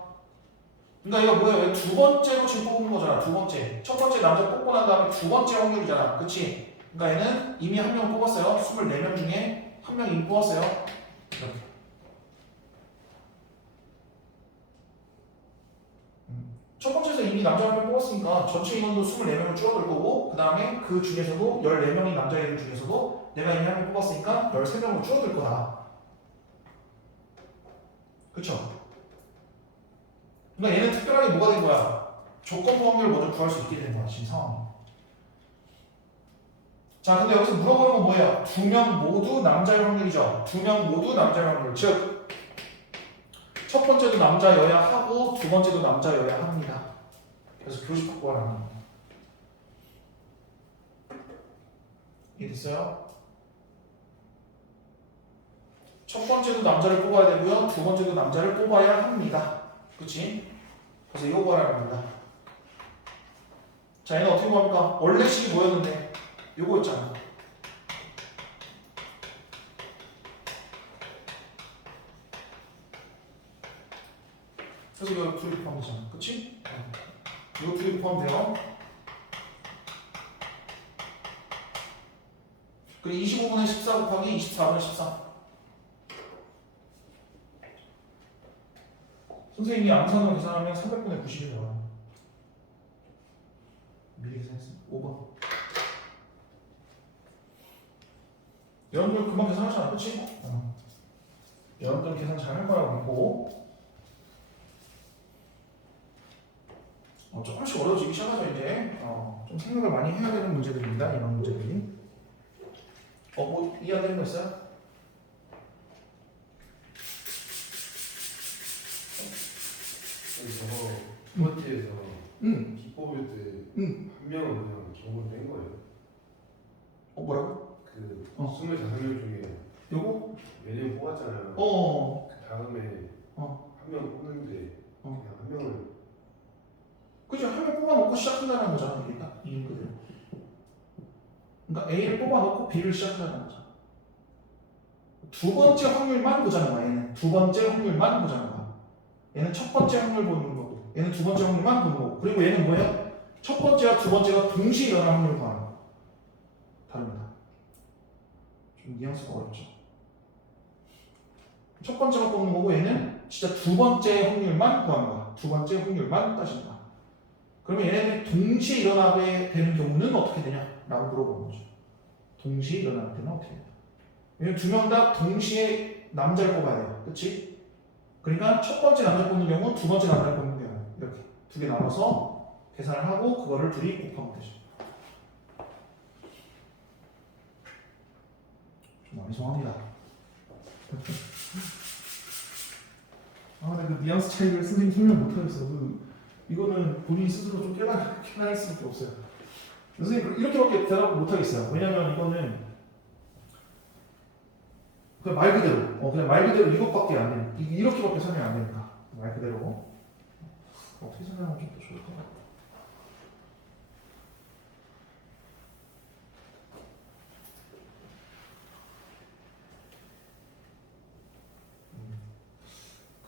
그러니까 얘가 뭐예요? 두 번째로 지금 뽑는 거잖아. 두 번째. 첫 번째 남자 뽑고 난 다음에 두 번째 확률이잖아. 그치? 그러니까 얘는 이미 한 명 뽑았어요. 24명 중에 한 명 이미 뽑았어요. 이렇게. 첫 번째에서 이미 남자 한 명 뽑았으니까 전체 인원도 24명을 줄어들 거고 그 다음에 그 중에서도 14명이 남자애들 중에서도 내가 이미 한 명 뽑았으니까 13명으로 줄어들 거다. 그쵸? 그러니까 얘는 특별하게 뭐가 된 거야? 조건부 확률을 먼저 구할 수 있게 된 거야. 지금 상황이. 자, 근데 여기서 물어보는 건 뭐예요? 2명 모두 남자의 확률이죠. 2명 모두 남자의 확률. 즉, 첫 번째도 남자여야 하고 두 번째도 남자여야 합니다. 그래서 교집 확보하라는 겁니다. 이해됐어요? 첫 번째도 남자를 뽑아야 되고요. 두 번째도 남자를 뽑아야 합니다. 그치? 그래서 이거 구하라는 겁니다. 자, 얘는 어떻게 구합니까? 원래 식이 뭐였는데? 요거였잖아. 그래서 이거 둘이 곱하면 되잖아. 그치? 이거 둘이 곱하면 돼요. 그리고 25분의 14 곱하기 24분의 14. 선생님이 암산으로 계산하면 300분의 90이 나와요. 미리 계산했습니다. 5번. 여러분들 금방 계산하잖아. 그치? 여러분들 계산 잘 할 거라고 믿고 조금씩 어려워지기 시작하죠 이제. 좀 생각을 많이 해야 되는 문제들입니다. 이런 문제들이. 뭐 이해 안 되는 거 있어요? 저거 포트에서 응. 기 뽑을 때 응. 한 명은 그냥 기본으로 뺀 거예요. 뭐라고? 그 25명 중에 요거? 4명 뽑았잖아요. 그 다음에 한 명 뽑는데 그냥 한 명을 그죠? 한 명 뽑아놓고 시작한다는 거잖아. 이게 딱 이름 그대로. 그러니까 A를 뽑아놓고 B를 시작한다는 거잖아. 두 번째 확률만 보자는 거야. 얘는 두 번째 확률만 보자는 거야. 얘는 첫 번째 확률 보는 거고, 얘는 두 번째 확률만 보는 거고. 그리고 얘는 뭐예요? 첫 번째와 두 번째가 동시에 일어나는 확률을 구하는 거. 다릅니다. 좀 뉘앙스가 어렵죠. 첫 번째가 뽑는 거고, 얘는 진짜 두 번째 확률만 구하는 거야. 두 번째 확률만 따지는 거야. 그러면 얘네들이 동시에 일어나게 되는 경우는 어떻게 되냐? 라고 물어보는 거죠. 동시에 일어나게 되면 어떻게 되냐? 왜냐면 두 명 다 동시에 남자를 뽑아야 돼요. 그치? 그러니까 첫 번째 남자를 뽑는 경우, 두 번째 남자를 뽑는 경우 이렇게 두 개 나눠서 계산을 하고 그거를 둘이 곱하면 되죠. 좀 많이 정합니다. 근데 그 뉘앙스 차이를 선생님 설명 못하겠어. 이거는 본인이 스스로 좀 깨달을 수밖에 없어요. 선생님 이렇게밖에 대답을 못하겠어요. 왜냐면 이거는 그냥 말 그대로, 그냥 말 그대로 이것밖에 안 되는, 이렇게밖에 설명이 안 되니까 말 그대로 어떻게 설명하면 좀 더 좋을까?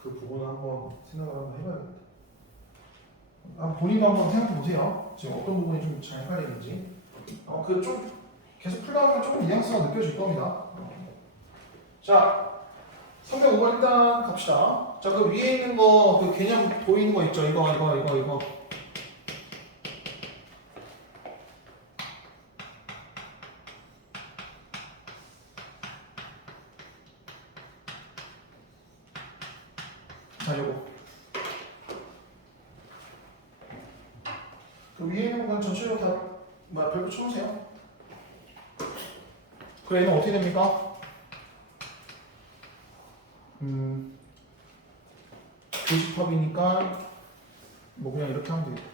그 부분을 한번 생각을 한번 해봐야겠다. 본인도 한번 생각해 보세요. 지금 어떤 부분이 좀 잘 헷갈리는지. 그 좀 계속 풀다 보면 조금 뉘앙스가 느껴질 겁니다. 자, 305번 일단 갑시다. 자, 그 위에 있는 거, 그 개념 보이는 거 있죠? 이거. 자, 요거. 그 위에 있는 건 전체적으로 다 별표 쳐놓으세요. 그래, 얘는 어떻게 됩니까? 교집합이니까 뭐 그냥 이렇게 하면 되겠다.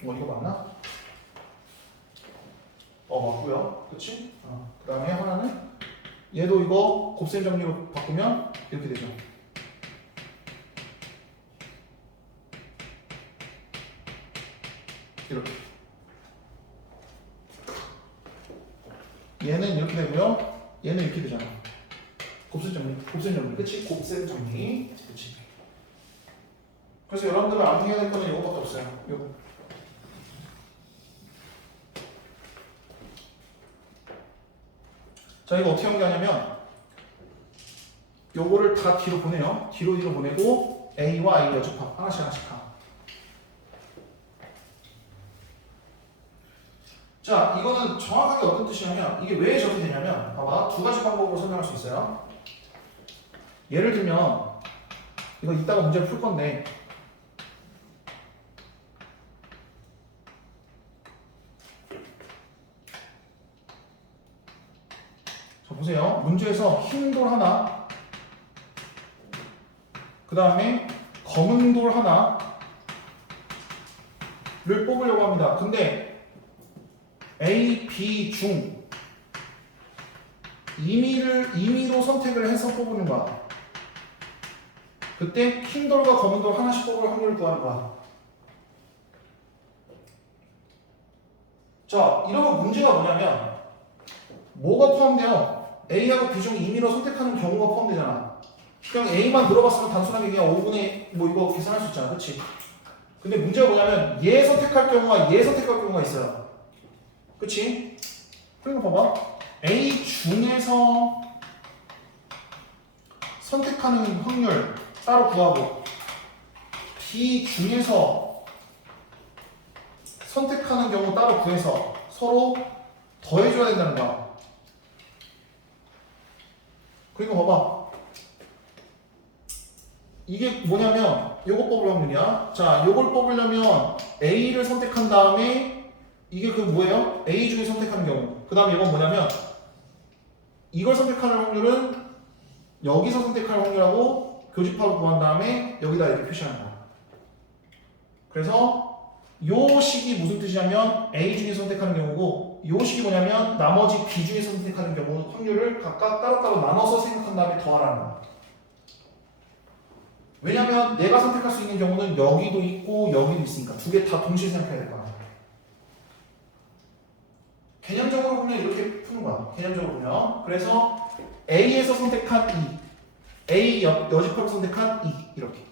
이거 맞나? 맞고요. 그치? 그 다음에 하나는 얘도 이거 곱셈 정리로 바꾸면 이렇게 되죠. 이렇게. 얘는 이렇게 되고요. 얘는 이렇게 되잖아. 곱셈 정리, 그치? 곱셈 정리, 그치? 그래서 여러분들은 암기해야 될 거는 이거밖에 없어요. 요거. 자, 이거 어떻게 연기하냐면 요거를 다 뒤로 보내요. 뒤로 보내고 A와 A 여집합 하나씩 하. 자, 이거는 정확하게 어떤 뜻이냐면 이게 왜 저렇게 되냐면 봐봐, 두 가지 방법으로 설명할 수 있어요. 예를 들면 이거 이따가 문제를 풀 건데 자, 보세요. 문제에서 흰 돌 하나, 그 다음에 검은 돌 하나를 뽑으려고 합니다. 근데 A, B 중 임의로 선택을 해서 뽑는 거야. 그때 흰 돌과 검은 돌 하나씩 뽑을 확률을 구하는 거야. 자, 이러면 문제가 뭐냐면 뭐가 포함돼요? A하고 B 중 임의로 선택하는 경우가 포함되잖아. 그냥 A만 들어봤으면 단순하게 그냥 5분의 뭐 이거 계산할 수 있잖아. 그치? 근데 문제가 뭐냐면 얘 선택할 경우와 얘 선택할 경우가 있어요. 그치? 그러니까 봐봐. A 중에서 선택하는 확률 따로 구하고 B 중에서 선택하는 경우 따로 구해서 서로 더해줘야 된다는 거야. 그러니까 봐봐. 이게 뭐냐면 요거 뽑을 확률이야. 자, 요걸 뽑으려면 A를 선택한 다음에 이게 그 뭐예요? A 중에 선택하는 경우. 그 다음에 이건 뭐냐면 이걸 선택하는 확률은 여기서 선택할 확률하고 교집합을 구한 다음에 여기다 이렇게 표시하는 거야. 그래서 요 식이 무슨 뜻이냐면 A 중에 선택하는 경우고 요 식이 뭐냐면 나머지 B 중에 선택하는 경우 확률을 각각 따로따로 나눠서 생각한 다음에 더하라는 거야. 왜냐면 내가 선택할 수 있는 경우는 여기도 있고 여기도 있으니까 두 개 다 동시에 생각해야 될 거야. 개념적으로 보면 이렇게 푸는 거야. 개념적으로 보면. 그래서 A에서 선택한 E, A 여집합을 선택한 E 이렇게.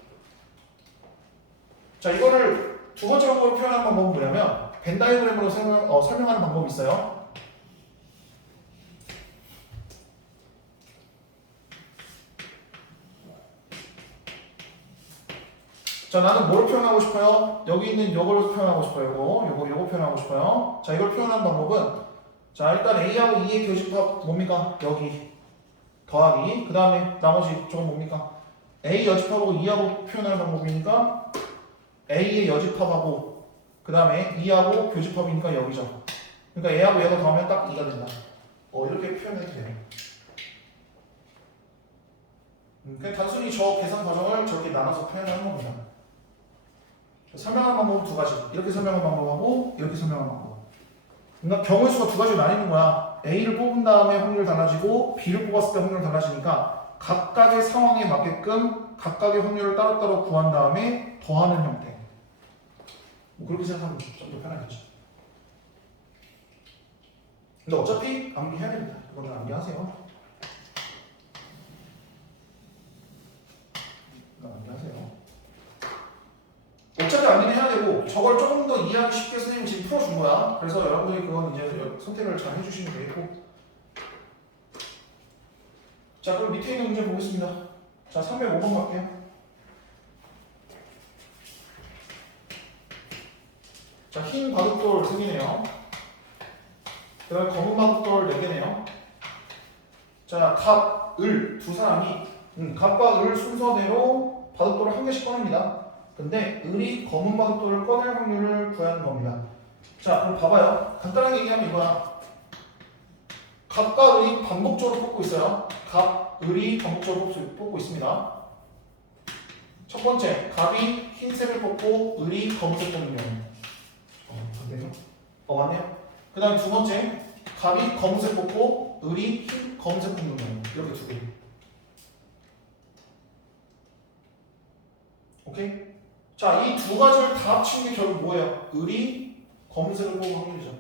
자, 이거를 두 번째 방법으로 표현하는 방법은 뭐냐면 벤 다이어그램으로 설명하는 방법이 있어요. 자, 나는 뭘 표현하고 싶어요? 여기 있는 요걸 표현하고 싶어요. 요거 표현하고 싶어요. 자, 이걸 표현하는 방법은 자, 일단 A하고 E의 교집합 뭡니까? 여기 더하기. 그 다음에 나머지 저건 뭡니까? A 여집합하고 E하고 표현하는 방법이니까 A의 여집합하고 그 다음에 E하고 교집합이니까 여기죠. 그러니까 A하고 얘가 더하면 딱 2가 된다. 이렇게 표현해도 돼요. 그냥 단순히 저 계산 과정을 저렇게 나눠서 표현하는 겁니다. 설명하는 방법은 두 가지. 이렇게 설명하는 방법하고 이렇게 설명하는 방법. 그러니까 경우의 수가 두 가지로 나뉘는 거야. A를 뽑은 다음에 확률 달라지고 B를 뽑았을 때 확률 달라지니까 각각의 상황에 맞게끔 각각의 확률을 따로따로 구한 다음에 더하는 형태. 뭐 그렇게 생각하면 좀 더 편하겠죠. 근데 어차피 암기해야 됩니다. 그거는 암기하세요. 암기하세요. 어차피 암기는 해야 되고 저걸 조금 더 이해하기 쉽게 선생님이 지금 풀어준 거야. 그래서 여러분들이 그건 이제 선택을 잘 해주시면 되겠고. 자, 그럼 밑에 있는 문제 보겠습니다. 자, 305번 갈게요. 자, 흰 바둑돌 3개네요. 그 다음에 검은 바둑돌 4개네요. 자, 갑, 을 두 사람이 갑과 을 순서대로 바둑돌을 한 개씩 꺼냅니다. 근데 을이 검은 바둑돌을 꺼낼 확률을 구하는 겁니다. 자, 그럼 봐봐요. 간단하게 얘기하면 이거야. 갑과 을이 반복적으로 뽑고 있어요. 갑, 을이 반복적으로 뽑고 있습니다. 첫 번째, 갑이 흰색을 뽑고 을이 검은색 뽑는 경우. 반대죠? 맞네요. 그 다음 두 번째, 갑이 검은색 뽑고 을이 검은색 뽑는 경우. 이렇게 두 개. 오케이? 자, 이 두 가지를 다 합친 게 결국 뭐예요? 을이 검은색을 뽑을 확률이죠.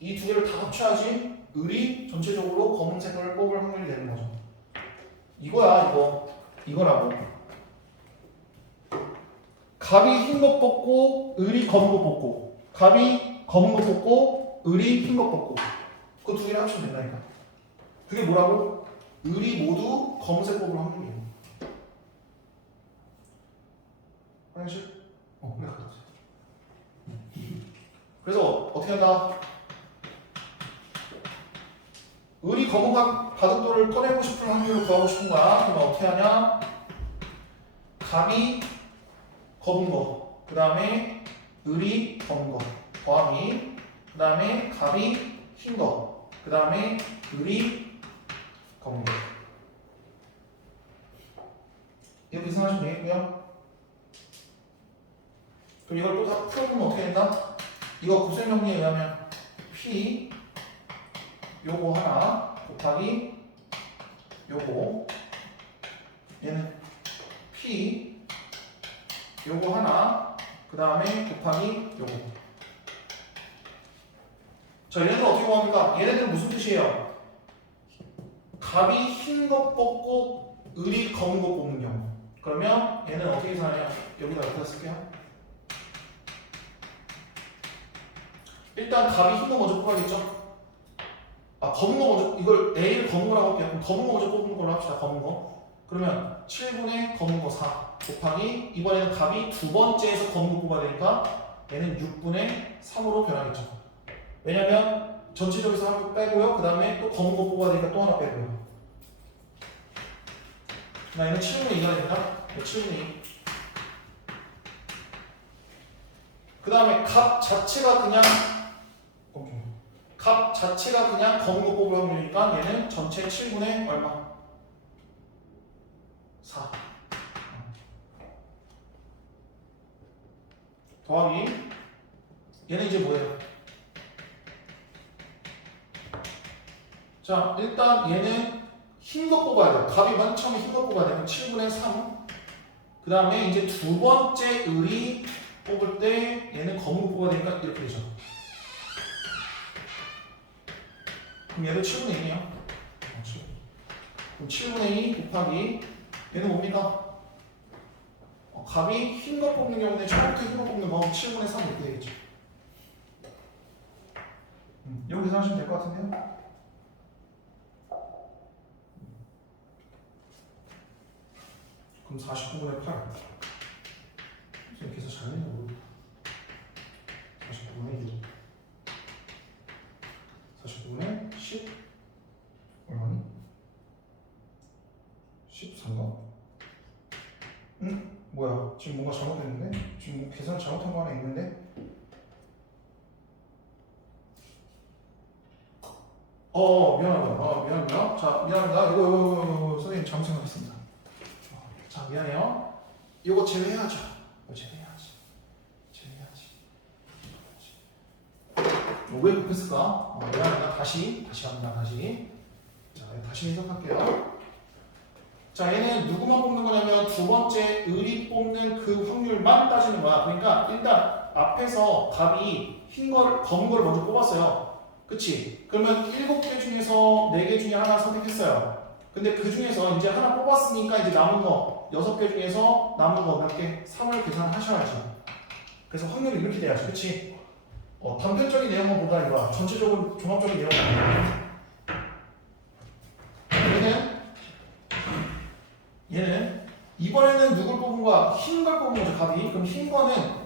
이 두 개를 다 합쳐야지 을이 전체적으로 검은색을 뽑을 확률이 되는 거죠. 이거야, 이거라고. 갑이 흰 거 뽑고 을이 검은 거 뽑고 갑이 검은 거 뽑고 을이 흰 거 뽑고 그 두 개를 합치면 된다니까. 그게 뭐라고? 을이 모두 검은색 뽑을 확률이에요. 화장실? 네, 갔다 오세요. 그래서 어떻게 한다? 을이 검은 바둑돌을 꺼내고 싶은 확률을 구하고 싶은 거야. 그럼 어떻게 하냐? 갑이 검은 거, 그 다음에 을이 검은 거, 더하기, 그 다음에 갑이 흰 거, 그 다음에 을이 검은 거. 이렇게 생각하시면 되겠고요. 그럼 이걸 또 다 풀어보면 어떻게 된다? 이거 구슬 정리에 의하면 P 요거 하나 곱하기 요거 얘는 P 요거 하나 그 다음에 곱하기 요거. 자 얘네들 어떻게 구합니까? 얘네들은 무슨 뜻이에요? 갑이 흰 것 뽑고 을이 검은 것 뽑는 경우. 그러면 얘는 어떻게 사냐? 여기다 여기다 쓸게요. 일단 갑이 흰 거 먼저 뽑아야겠죠? 아 검은 거 먼저 이걸 A를 검은 거라고 할게요. 그럼 검은 거 먼저 뽑는 걸로 합시다. 검은 거. 그러면 7분의 검은 거 4 곱하기 이번에는 갑이 두 번째에서 검은 거 뽑아야 되니까 얘는 6분의 3으로 변하겠죠. 왜냐면 전체적으로 하나 빼고요. 그 다음에 또 검은 거 뽑아야 되니까 또 하나 빼고요. 나 얘는 7분의 2가 됩니다. 7분의 2. 그 다음에 값 자체가 그냥 검은 거 뽑을 확률이니까 얘는 전체 7분의 얼마? 4. 더하기 얘는 이제 뭐예요? 자 일단 얘는 흰 거 뽑아야 돼요. 갑이 맨 처음에 흰 거 뽑아야 돼요. 7분의 3. 그 다음에 이제 두 번째 을이 뽑을 때 얘는 검은 거 뽑아야 되니까 이렇게 되죠. 그럼 얘도 7분의 2네요. 그럼 7분의 2 곱하기 얘는 뭡니까? 갑이 흰 거 뽑는 경우는 처음부터 흰 거 뽑는 거 7분의 3 이렇게 되겠죠. 이렇게 생각하시면 될 것 같은데요? 그럼 49분의 8. 선생님 계산 잘 했나 모르겠다. 49분의 6. 49분의 10. 얼마니? 13가? 뭐야? 지금 뭔가 잘못됐는데? 지금 뭐 계산 잘못한 거 하나 있는데? 미안합니다. 자, 미안합니다. 이거 선생님 잘못 생각했습니다. 자, 미안해요. 이거 제외해야죠. 이거 제외해야지. 왜 그렇게 했을까? 미안합니다. 다시 갑니다. 자, 다시 해석할게요. 자, 얘는 누구만 뽑는 거냐면 두 번째 을이 뽑는 그 확률만 따지는 거야. 그러니까 일단 앞에서 갑이 검은 걸 먼저 뽑았어요. 그치? 그러면 7개 중에서 4개 중에 하나 선택했어요. 근데 그 중에서 이제 하나 뽑았으니까 이제 남은 거 6개 중에서 남은 거 몇 개? 3을 계산하셔야지. 그래서 확률이 이렇게 돼야지. 그치? 단편적인 내용만 보다 이거야. 전체적으로 종합적인 내용은 아니야. 얘는 이번에는 누굴 뽑은 거야? 흰 걸 뽑은 거죠, 갑이. 그럼 흰 거는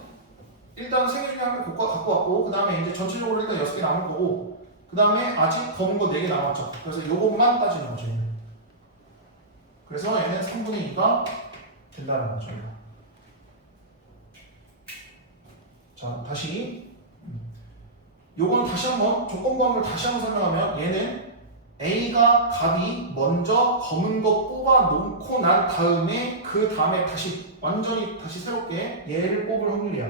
일단 3개 중에 한 개 갖고 왔고, 그 다음에 이제 전체적으로 일단 6개 남을 거고, 그 다음에 아직 검은 거 4개 남았죠. 그래서 요것만 따지는 거죠, 얘는. 그래서 얘는 3분의 2가 된다는 거죠. 자, 다시. 요건 다시 한번, 조건부함을 다시 한번 설명하면, 얘는 A가 갑이 먼저 검은 거 뽑아 놓고 난 다음에 그 다음에 다시 완전히 다시 새롭게 얘를 뽑을 확률이야.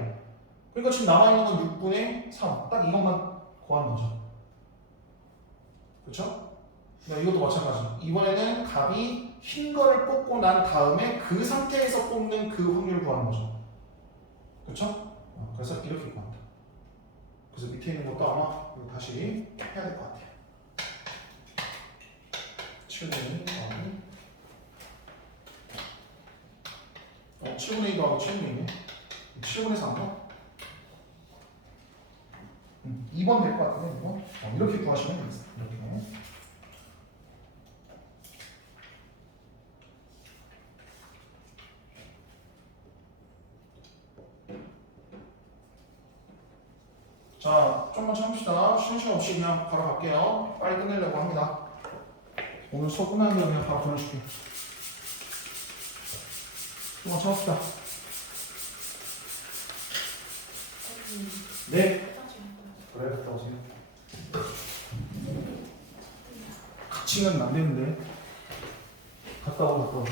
그러니까 지금 남아있는 건 6분의 3. 딱 이것만 구하는 거죠. 그렇죠? 이것도 마찬가지. 이번에는 갑이 흰 거를 뽑고 난 다음에 그 상태에서 뽑는 그 확률을 구하는 거죠. 그렇죠? 그래서 이렇게 구한다. 그래서 밑에 있는 것도 아마 다시 해야 될 것 같아요. 7분의 2 더하기 7분의 2 더하기 7분의 2네. 7분의 3가 2번 될 것 같은데, 이거? 이렇게 구하시면 되겠습니다. 이렇게. 자, 좀만 참읍시다. 쉬는 시간 없이 그냥 바로 갈게요. 빨리 끝내려고 합니다. 오늘 수업 끝나는 대로 그냥 바로 보내줄게. 좀만 참읍시다. 네. 그래, 갔다 오세요. 다치면 안 되는데. 갔다 와.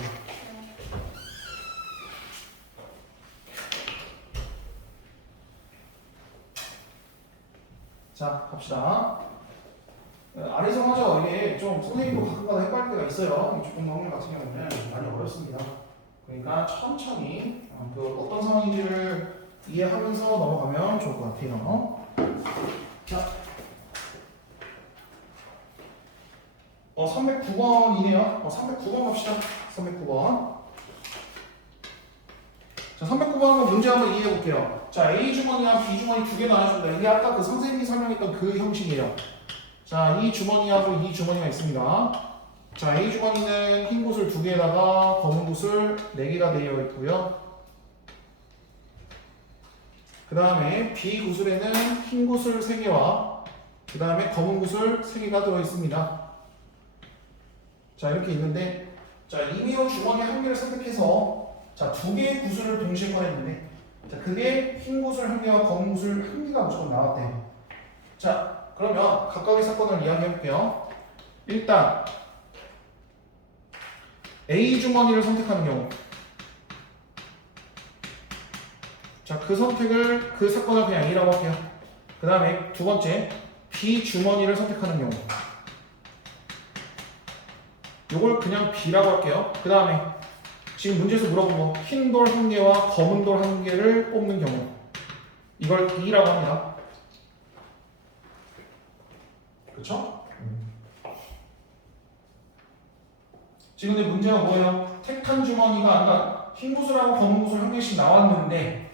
자, 갑시다. 아래성 하죠. 이게 좀 선생님도 가끔가다 헷갈릴 때가 있어요. 이 조건 확률 같은 경우는 많이 어렵습니다. 그러니까 천천히 그 어떤 상황인지를 이해하면서 넘어가면 좋을 것 같아요. 자, 309번이네요. 309번 갑시다. 309번. 자, 309번은 문제 한번 이해해 볼게요. 자, A 주머니와 B 주머니 두 개 나눠줍니다. 이게 아까 그 선생님이 설명했던 그 형식이에요. 자, 이 주머니하고 이 주머니가 있습니다. 자, A 주머니는 흰 구슬 두 개에다가 검은 구슬 네 개가 되어 있고요. 그 다음에 B 구슬에는 흰 구슬 세 개와 그 다음에 검은 구슬 세 개가 들어 있습니다. 자, 이렇게 있는데, 자, 임의로 주머니 한 개를 선택해서 자, 두 개의 구슬을 동시에 꺼냈는데, 자, 그게 흰 구슬 한 개와 검은 구슬 한 개가 무조건 나왔대요. 자, 그러면 각각의 사건을 이야기해 볼게요. 일단 A 주머니를 선택하는 경우, 자, 그 선택을 그 사건을 그냥 A라고 할게요. 그 다음에 두 번째 B 주머니를 선택하는 경우, 요걸 그냥 B라고 할게요. 그 다음에 지금 문제에서 물어본 거 흰 돌 한 개와 검은 돌 한 개를 뽑는 경우, 이걸 E라고 합니다. 그쵸? 지금 근데 문제가 뭐예요? 택한 주머니가 아까 흰 구슬하고 검은 구슬 한 개씩 나왔는데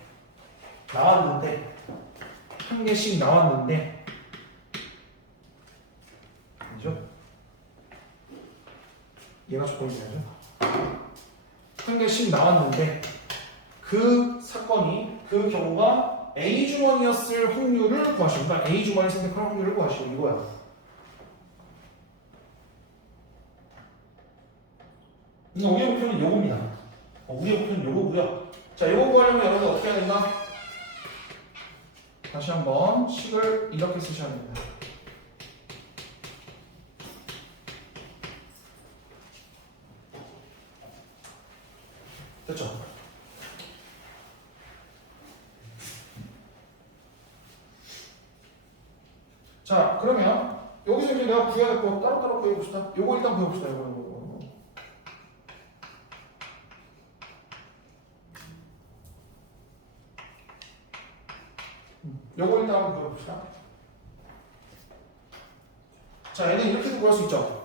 한 개씩 나왔는데, 그죠? 얘가 조건이죠. 한 개씩 나왔는데 그 사건이 그 경우가 A 주머니였을 확률을 구하시오. 그러니까 A 주머니 선택할 확률을 구하시오. 이거야. 우리의 목표는 요겁니다. 우리의 목표는 요거고요. 자, 요거 구하려면 여러분 어떻게 해야 된다? 다시 한번 식을 이렇게 쓰셔야 됩니다. 됐죠? 자, 그러면 여기서 이제 내가 구해야 될 거 따로따로 구해봅시다. 요거 일단 구해봅시다. 요거. 요거 일단 한번 구해봅시다. 자, 얘는 이렇게도 구할 수 있죠.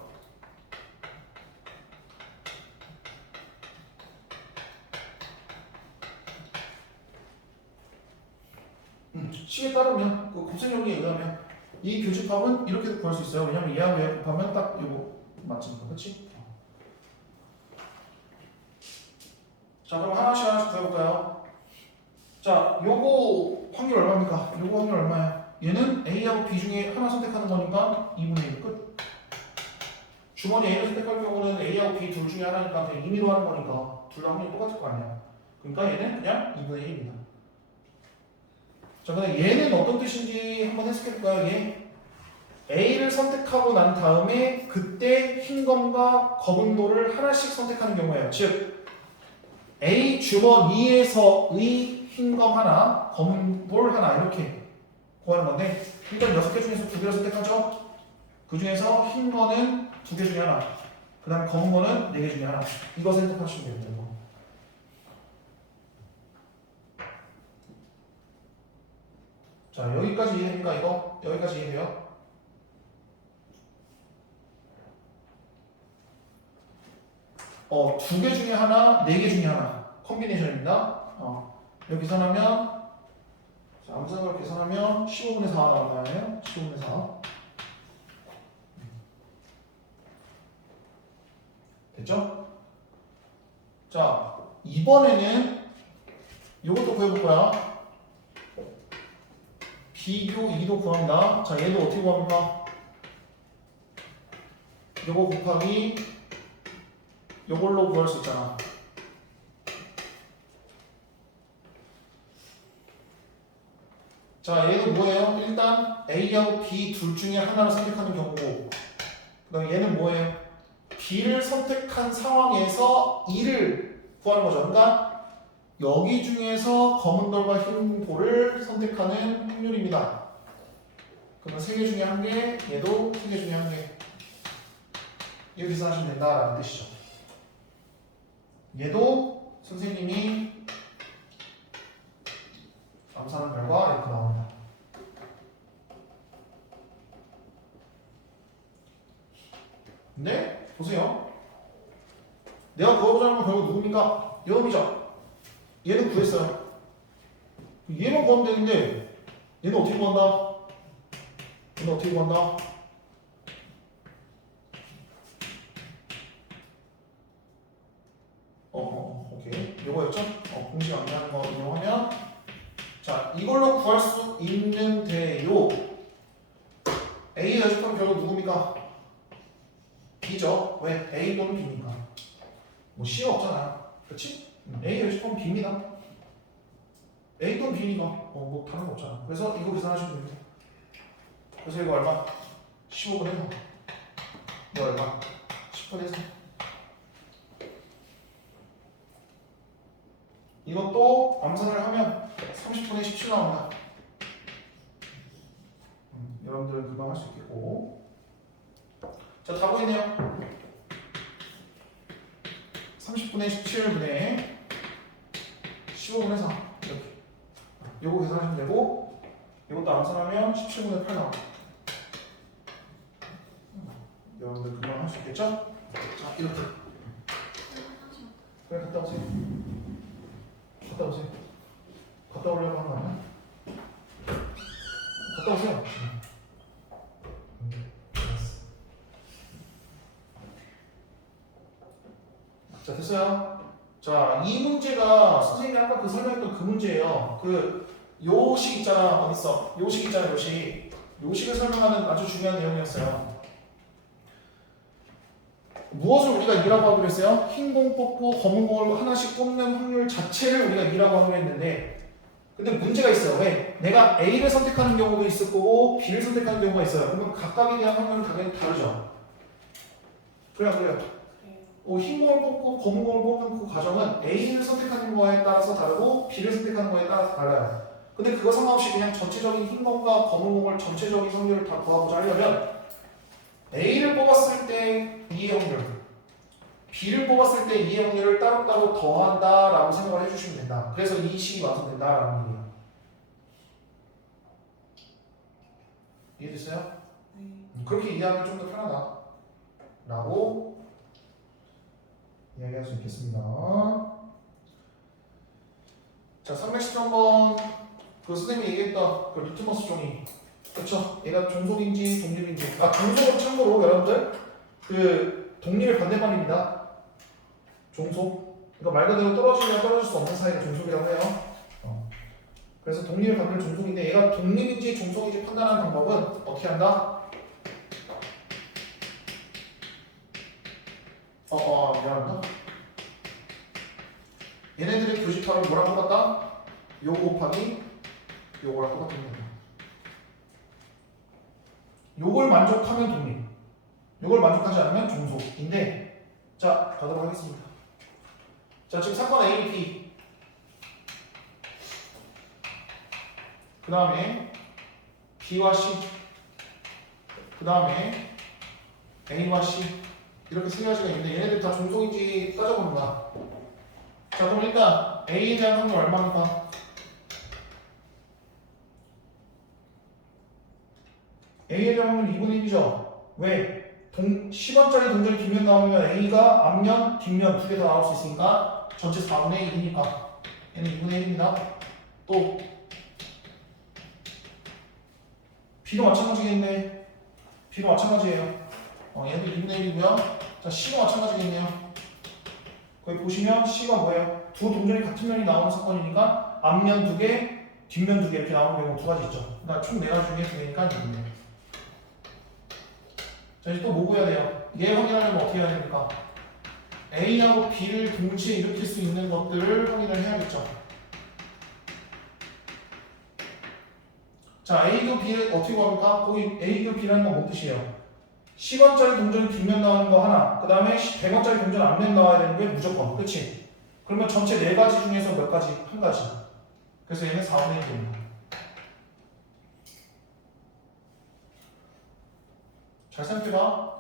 식에 따르면 그 곱셈 정리에 의하면 이 교집합은 이렇게도 구할 수 있어요. 왜냐면 얘하고 얘 곱하면 딱 이거 맞습니다. 그렇지? 자, 그럼 하나씩 구해볼까요? 자, 요거 확률 얼마입니까? 요거 확률 얼마야? 얘는 A하고 B 중에 하나 선택하는 거니까 2분의 1 끝. 주머니 A를 선택할 경우는 A하고 B 둘 중에 하나니까 그냥 임의로 하는 거니까 둘 다 확률이 똑같을 거 아니야. 그러니까 얘는 그냥 2분의 1입니다. 자, 근데 얘는 어떤 뜻인지 한번 해석해볼까요? 얘 A를 선택하고 난 다음에 그때 흰검과 검은 돌을 하나씩 선택하는 경우예요. 즉 A 주머니에서의 흰검 하나, 검은 돌 하나 이렇게 구하는 건데, 일단 6개 중에서 2개를 선택하죠. 그 중에서 흰 거는 2개 중에 하나, 그 다음에 검은 거는 4개 중에 하나. 이거 선택하시면 됩니다. 자, 여기까지 이해됩니까? 이거? 여기까지 이해돼요? 두 개 중에 하나, 4개 중에 하나. 콤비네이션입니다. 여기 계산하면, 자, 암산으로 계산하면 15분의 4가 나올 거 아니에요? 15분의 4. 됐죠? 자, 이번에는 이것도 구해볼 거야. 비교 2도 구합니다. 자, 얘도 어떻게 구합니까? 요거 곱하기 요걸로 구할 수 있잖아. 자, 얘도 뭐예요? 일단 A하고 B 둘 중에 하나를 선택하는 경우고, 그다음 얘는 뭐예요? B를 선택한 상황에서 E를 구하는 거죠. 그러니까 여기 중에서 검은 돌과 흰 돌을 선택하는 확률입니다. 그러면 3개 중에 1개, 얘도 3개 중에 1개. 이렇게 계산하시면 된다라는 뜻이죠. 얘도 선생님이 암산한 결과 이렇게 나옵니다. 근데 보세요. 내가 구하고자 하는 건 결국 누굽니까? 여음이죠. 얘는 구했어요. 얘만 구하면 되는데 얘는 어떻게 구한다? 얘는 어떻게 구한다? 오케이. 요거였죠? 공식 안내하는 거 이용하면 자, 이걸로 구할 수 있는데요. A의 여직함은 결국 누굽니까? B죠. 왜? A 또는 B니까. 뭐 C가 없잖아요. 그렇지? A의 여직함은 B입니다. A 또는 B니까 뭐 다른 거 없잖아. 그래서 이거 계산하시면 됩니다. 그래서 이거 얼마? 15분의 3. 이거 얼마? 10분의 3. 이것도 암산을 하면 30분의 17 나옵니다. 여러분들은 금방 할 수 있겠고. 자, 다 보이네요. 30분의 17분의 15분의 3 이렇게. 요거 계산하시면 되고 이것도 암산하면 17분의 8 나옵니다. 여러분들 금방 할 수 있겠죠? 자, 이렇게. 그래, 갔다 오세요. 갔다 오세요. 갔다 오려고 하는 거 아니야? 갔다 오세요. 자, 됐어요. 자, 이 문제가 선생님이 아까 그 설명했던 그 문제예요. 그 요식 있잖아. 어딨어? 요식 있잖아, 요식. 요식을 설명하는 아주 중요한 내용이었어요. 무엇을 우리가 2라고 하기로 했어요? 흰 공 뽑고 검은 공을 하나씩 뽑는 확률 자체를 우리가 2라고 하기로 했는데 근데 문제가 있어요. 왜? 내가 A를 선택하는 경우도 있을 거고 B를 선택하는 경우가 있어요. 그러면 각각에 대한 확률은 당연히 다르죠. 그래요. 흰 공을 뽑고 검은 공을 뽑는 그 과정은 A를 선택하는 거에 따라서 다르고 B를 선택하는 거에 따라서 달라요. 근데 그거 상관없이 그냥 전체적인 흰 공과 검은 공을 전체적인 확률을 다 구하고자 하려면 A를 뽑았을 때 2의 확률, B를 뽑았을 때 2의 확률을 따로따로 더한다라고 생각을 해주시면 된다. 그래서 이 식이 완성된다라는 얘기예요. 이해됐어요? 그렇게 이해하면 좀 더 편하다라고 이야기할 수 있겠습니다. 자, 310번 그 선생님이 얘기했던 그 리트머스 종이 그렇죠? 얘가 종속인지 독립인지 종속은 참고로 여러분들 그 독립의 반대말입니다. 종속 그러니까 말 그대로 떨어지면 떨어질 수 없는 사이가 종속이라고 해요. 그래서 독립의 반대는 종속인데 얘가 독립인지 종속인지 판단하는 방법은 어떻게 한다? 미안합니다. 얘네들의 교집합을 뭐랑 똑같다? 요거 곱하기 요거랑 똑같은 겁니다. 요걸 만족하면 독립, 요걸 만족하지 않으면 종속인데 자, 가도록 하겠습니다. 자, 지금 사건 A, B 그 다음에 B와 C 그 다음에 A와 C 이렇게 세 가지가 있는데 얘네들 다 종속인지 따져봅니다. 자, 그럼 일단 A에 대한 확률 얼마입니까? A에 대한 확률 2분의 1이죠. 왜? 10원짜리 동전이 뒷면 나오면 A가 앞면, 뒷면 두 개 다 나올 수 있으니까 전체 4분의 1이니까 얘는 2분의 1입니다. 또 B도 마찬가지겠네. B도 마찬가지예요. 얘도 2분의 1이고요. 자, C도 마찬가지겠네요. 거기 보시면 C가 뭐예요? 두 동전이 같은 면이 나오는 사건이니까 앞면 두 개, 뒷면 두 개 이렇게 나오는 경우 두 가지 있죠. 그러니까 총 4가지 중에 두 개니까 2분의 1. 자, 이제 또 뭐 구해야 돼요? 얘 확인하려면 어떻게 해야 됩니까? A하고 B를 동시에 일으킬 수 있는 것들을 확인을 해야겠죠. 자, A 교 B를 어떻게 구합니까? 거기 A 교 B라는 건 뭔 뜻이에요? 10원짜리 동전이 뒷면 나오는 거 하나, 그 다음에 100원짜리 동전 앞면 나와야 되는 게 무조건. 그치? 그러면 전체 4가지 중에서 몇 가지? 한 가지. 그래서 얘는 4분의 1입니다. 잘 생각해봐.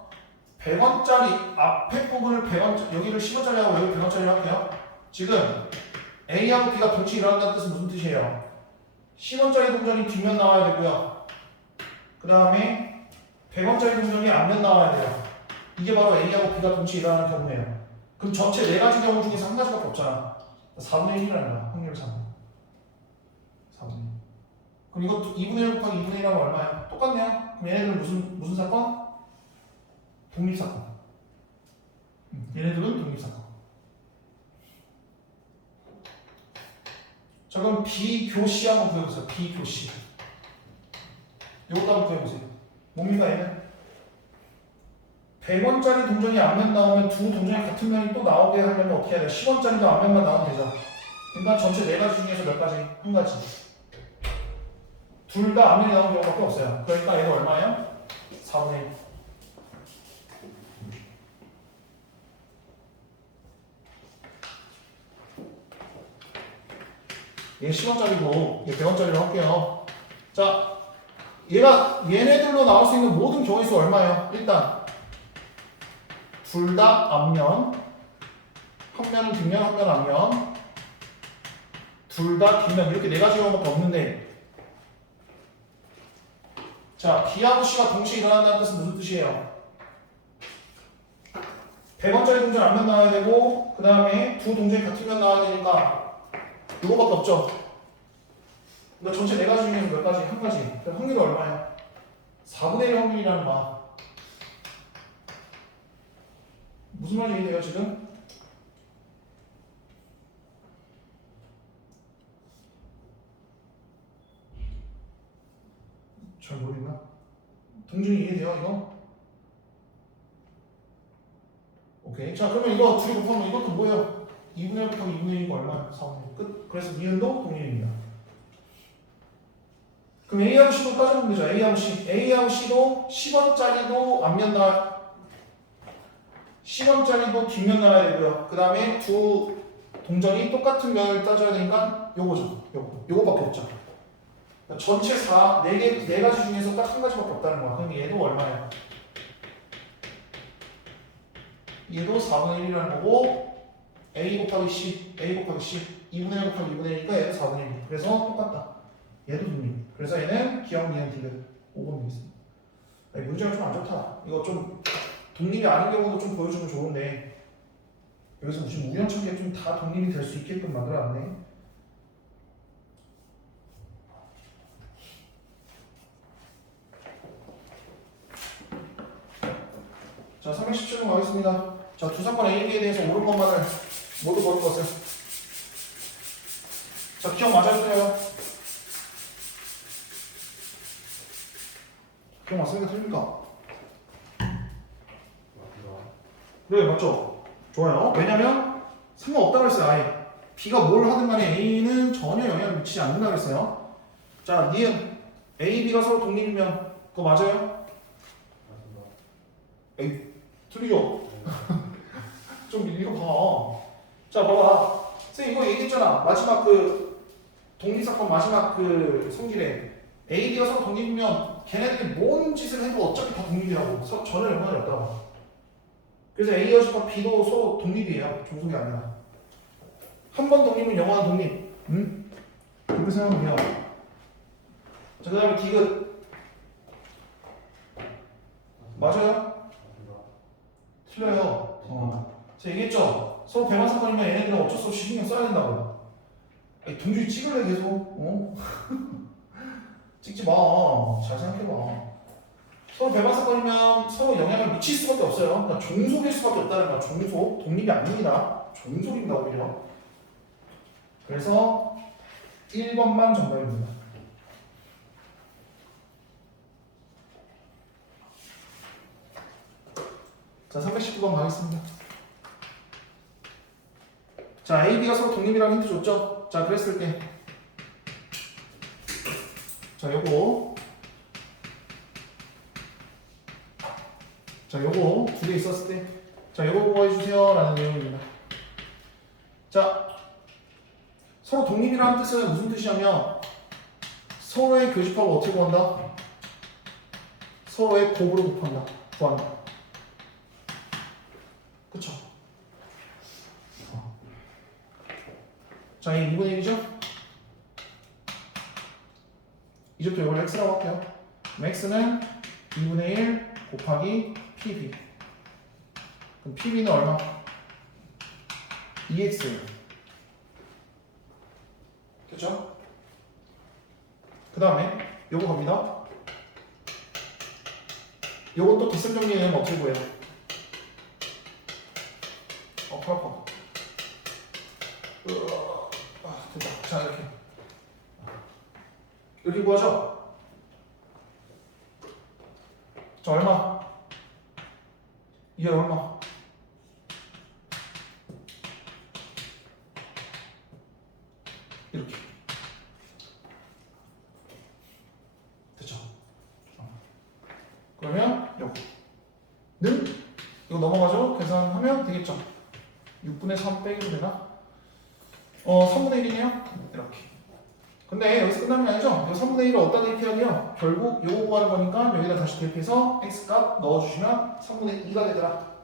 100원짜리 앞에 부분을 100원, 여기를 10원짜리 하고 여기 100원짜리 할게요. 지금 A하고 B가 동시에 일어난다는 뜻은 무슨 뜻이에요? 10원짜리 동전이 뒷면 나와야 되고요. 그 다음에 100원짜리 동전이 앞면 나와야 돼요. 이게 바로 A하고 B가 동시에 일어나는 경우예요. 그럼 전체 4가지 경우 중에서 한 가지밖에 없잖아. 4분의 1이라는 거야. 확률 3. 4분의 1. 그럼 이거 2분의 1 곱하기 2분의 1하면 얼마야? 똑같네요. 그럼 얘네들은 무슨 사건? 독립사건. 얘네들은 독립사건. 자, 그럼 비교시 한번 구해보세요. 비교시. 요것도 한번 구해보세요. 뭡니까 얘는? 100원짜리 동전이 앞면 나오면 두 동전이 같은 면이 또 나오게 하려면 어떻게 해야 돼? 10원짜리도 앞면만 나오면 되죠. 그러니까 전체 4가지 중에서 몇 가지? 한 가지. 둘 다 앞면이 나오는 경우밖에 없어요. 그러니까 얘가 얼마예요? 4분의 1. 얘 10원짜리고 얘 100원짜리로 할게요. 자, 얘네들로 나올 수 있는 모든 경우의 수 얼마예요? 일단 둘 다 앞면, 한 면은 뒷면, 한 면은 앞면, 둘 다 뒷면, 이렇게 4가지 경우밖에 없는데, 자, B하고 C가 동시에 일어난다는 뜻은 무슨 뜻이에요? 100원짜리 동전 앞면 나와야 되고, 그 다음에 두 동전이 같은 면 나와야 되니까 이거밖에 없죠. 그러니까 전체 4가지 중에서 몇 가지? 한 가지. 그럼 확률이 얼마예요? 4분의 1 확률이라는 거야. 무슨 말인지 이해돼요 지금? 잘 모르겠나? 동준이 이해돼요 이거? 오케이. 자 그러면 이거 둘이 곱하면 이것도 뭐예요? 2분의 1 곱하기 2분의 1이 얼마야? 4분의 1 끝. 그래서 니은도 동일입니다. 그럼 A하고 C도 따져보면 되죠. A하고 C. A하고 C도 10원짜리도 앞면 나와 10원짜리도 뒷면 나와야 되고요. 그 다음에 두 동전이 똑같은 면을 따져야 되니까 요거죠. 요거밖에 없죠. 그러니까 전체 4가지 중에서 딱 한 가지밖에 없다는 거야. 그럼 얘도 얼마야? 얘도 4분의 1이라는 거고 A 곱하기 C, A 곱하기 C 2분의 1 곱하기 2분의 1이니까 얘도 4분의 1. 그래서 똑같다. 얘도 독립. 그래서 얘는 기억, 니은, 디귿 5번 되겠습니다. 문제가 좀 안 좋다. 이거 좀 독립이 아닌 경우도 좀 보여주면 좋은데 여기서 무슨 우연찮게 좀 다 독립이 될 수 있게끔 만들어놨네. 자, 317번 가겠습니다. 자, 두 사건 A, B에 대해서 옳은 것만을 모두 버릴 것을. 자, 기억 맞아주세요. 기억 맞습니까? 틀립니까? 그래, 맞죠? 좋아요. 왜냐면 상관없다고 했어요, 아예. B가 뭘 하든 간에 A는 전혀 영향을 미치지 않는다고 했어요. 자, 니은 A, B가 서로 독립이면 그거 맞아요? 에이, 틀리죠? 좀 읽어봐. 자, 봐봐. 선생님 이거 얘기했잖아. 마지막 그 독립사건 마지막 그 성질에 A, B가 서로 독립이면 걔네들이 뭔 짓을 해도 어차피 다 독립이라고. 전혀 연관이 없다고. 그래서 A와 B도 서로 독립이에요. 종속이 아니라. 한 번 독립은 영원한 독립. 응? 그렇게 생각하면 돼요. 자, 그 다음에 디귿. 맞아요? 틀려요. 제가 얘기했죠? 서로 배만 사건이면 얘네들은 어쩔 수 없이 신경 써야 된다고. 아니, 동준이 찍을래 계속? 찍지 마. 잘 생각해봐. 서로 배만 사건이면 서로 영향을 미칠 수밖에 없어요. 그러니까 종속일 수밖에 없다는 거야. 종속. 독립이 아닙니다. 종속입니다, 오히려. 그래서 1번만 정답입니다. 자, 319번 가겠습니다. 자, A, B가 서로 독립이라고 힌트 줬죠? 자, 그랬을 때. 자, 요거. 자, 요거 두 개 있었을 때, 자, 요거 구해주세요 라는 내용입니다. 자, 서로 독립이라는 뜻은 무슨 뜻이냐면 서로의 교집합을 어떻게 구한다? 서로의 곱으로 구한다. 그쵸? 자, 이 2분의 1이죠? 이제부터 이걸 x라고 할게요. 그럼 x는 2분의 1 곱하기 pb. 그럼 pb는 얼마? 2x예요. 그쵸? 그 다음에 요거 갑니다. 요것도 뒷셈 정리는 어떻게 구해요? 팔 아파. 됐다. 자, 이렇게 구하죠? 자, 얼마? 이게 얼마? 이렇게. 됐죠? 그러면 요거는 이거 넘어가죠? 계산하면 되겠죠? 6분의 3 빼기로 되나? 3분의 1이네요? 이렇게. 근데 여기서 끝나는 게 아니죠? 이 3분의 1을 어디다 대입해야돼요? 결국 요거 구하는 거니까 여기다 다시 대입해서 x값 넣어주시면 3분의 2가 되더라.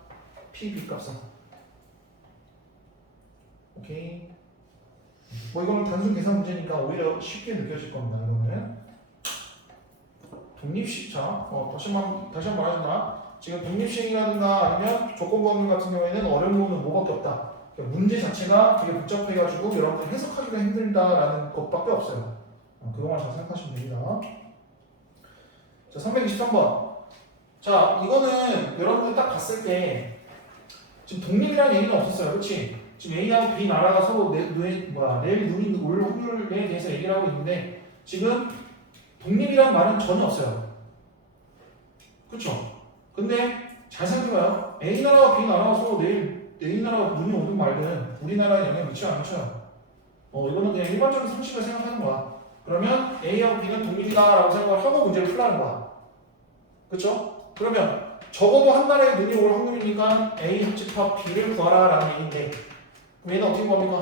p, b 값은. 오케이. 뭐 이거는 단순 계산 문제니까 오히려 쉽게 느껴질 겁니다. 이거는 독립시차. 다시 한번 말하자면 지금 독립시행이라든가 아니면 조건부합률 같은 경우에는 어려운 부분은 뭐밖에 없다. 그러니까 문제 자체가 되게 복잡해가지고 여러분들 해석하기가 힘들다라는 것밖에 없어요. 그것만 잘 생각하시면 됩니다. 자, 323번. 자, 이거는 여러분들 딱 봤을 때 지금 독립이라는 얘기는 없었어요. 그렇지? 지금 A하고 B 나라가 서로 내일 눈이 올 확률에 대해서 얘기를 하고 있는데 지금 독립이라는 말은 전혀 없어요. 그렇죠? 근데 잘 생각해봐요. A 나라와 B 나라가 서로 내일 A 나라가 눈이 오든 말든 우리나라에 영향 미쳐요, 안 미쳐요? 이거는 그냥 일반적인 상식을 생각하는 거야. 그러면 A하고 B는 독립이다라고 생각을 하고 문제를 풀라는 거야. 그렇죠? 그러면 적어도 한 나라에 눈이 올 확률이니까 A 합집합 B를 구하라라는 얘기인데 그럼 얘는 어떻게 구합니까?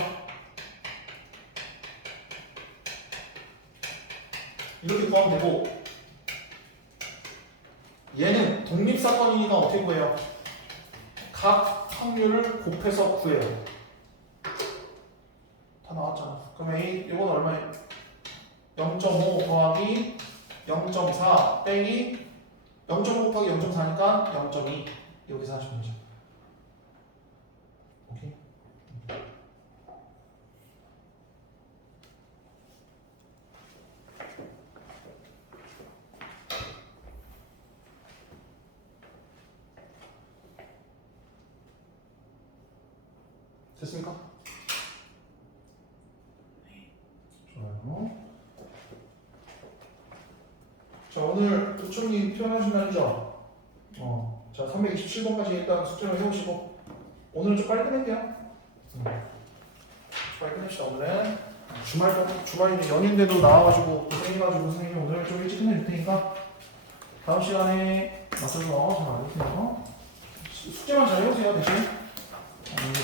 이렇게 구하면 되고 얘는 독립사건이니까 어떻게 구해요? 각 확률을 곱해서 구해요. 다 나왔잖아. 그럼 A 이건 얼마예요? 0.5 더하기 0.4 빼기 0.5 곱하기 0.4니까 0.2 이렇게 계산하시면 되죠. 오케이. 됐습니까? 좋아요. 자, 오늘 도청이 표현하신 날이죠? 자, 327번까지 일단 숙제를 해오시고 오늘은 좀 빨리 끝낼게요. 빨리 끝냅시다. 오늘은 주말인데 연휴인데도 나와가지고 고생해가지고 선생님이 오늘 좀 일찍 끝내줄 테니까 다음 시간에 맞춰서 잘 알려주세요. 숙제만 잘 해오세요. 대신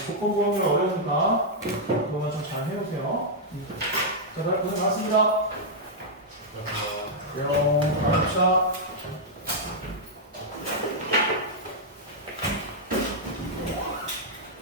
조건부합이 어려우니까 그거만 좀 잘 해오세요. 자, 다들 고생 많았습니다. 안녕. 다음 시간.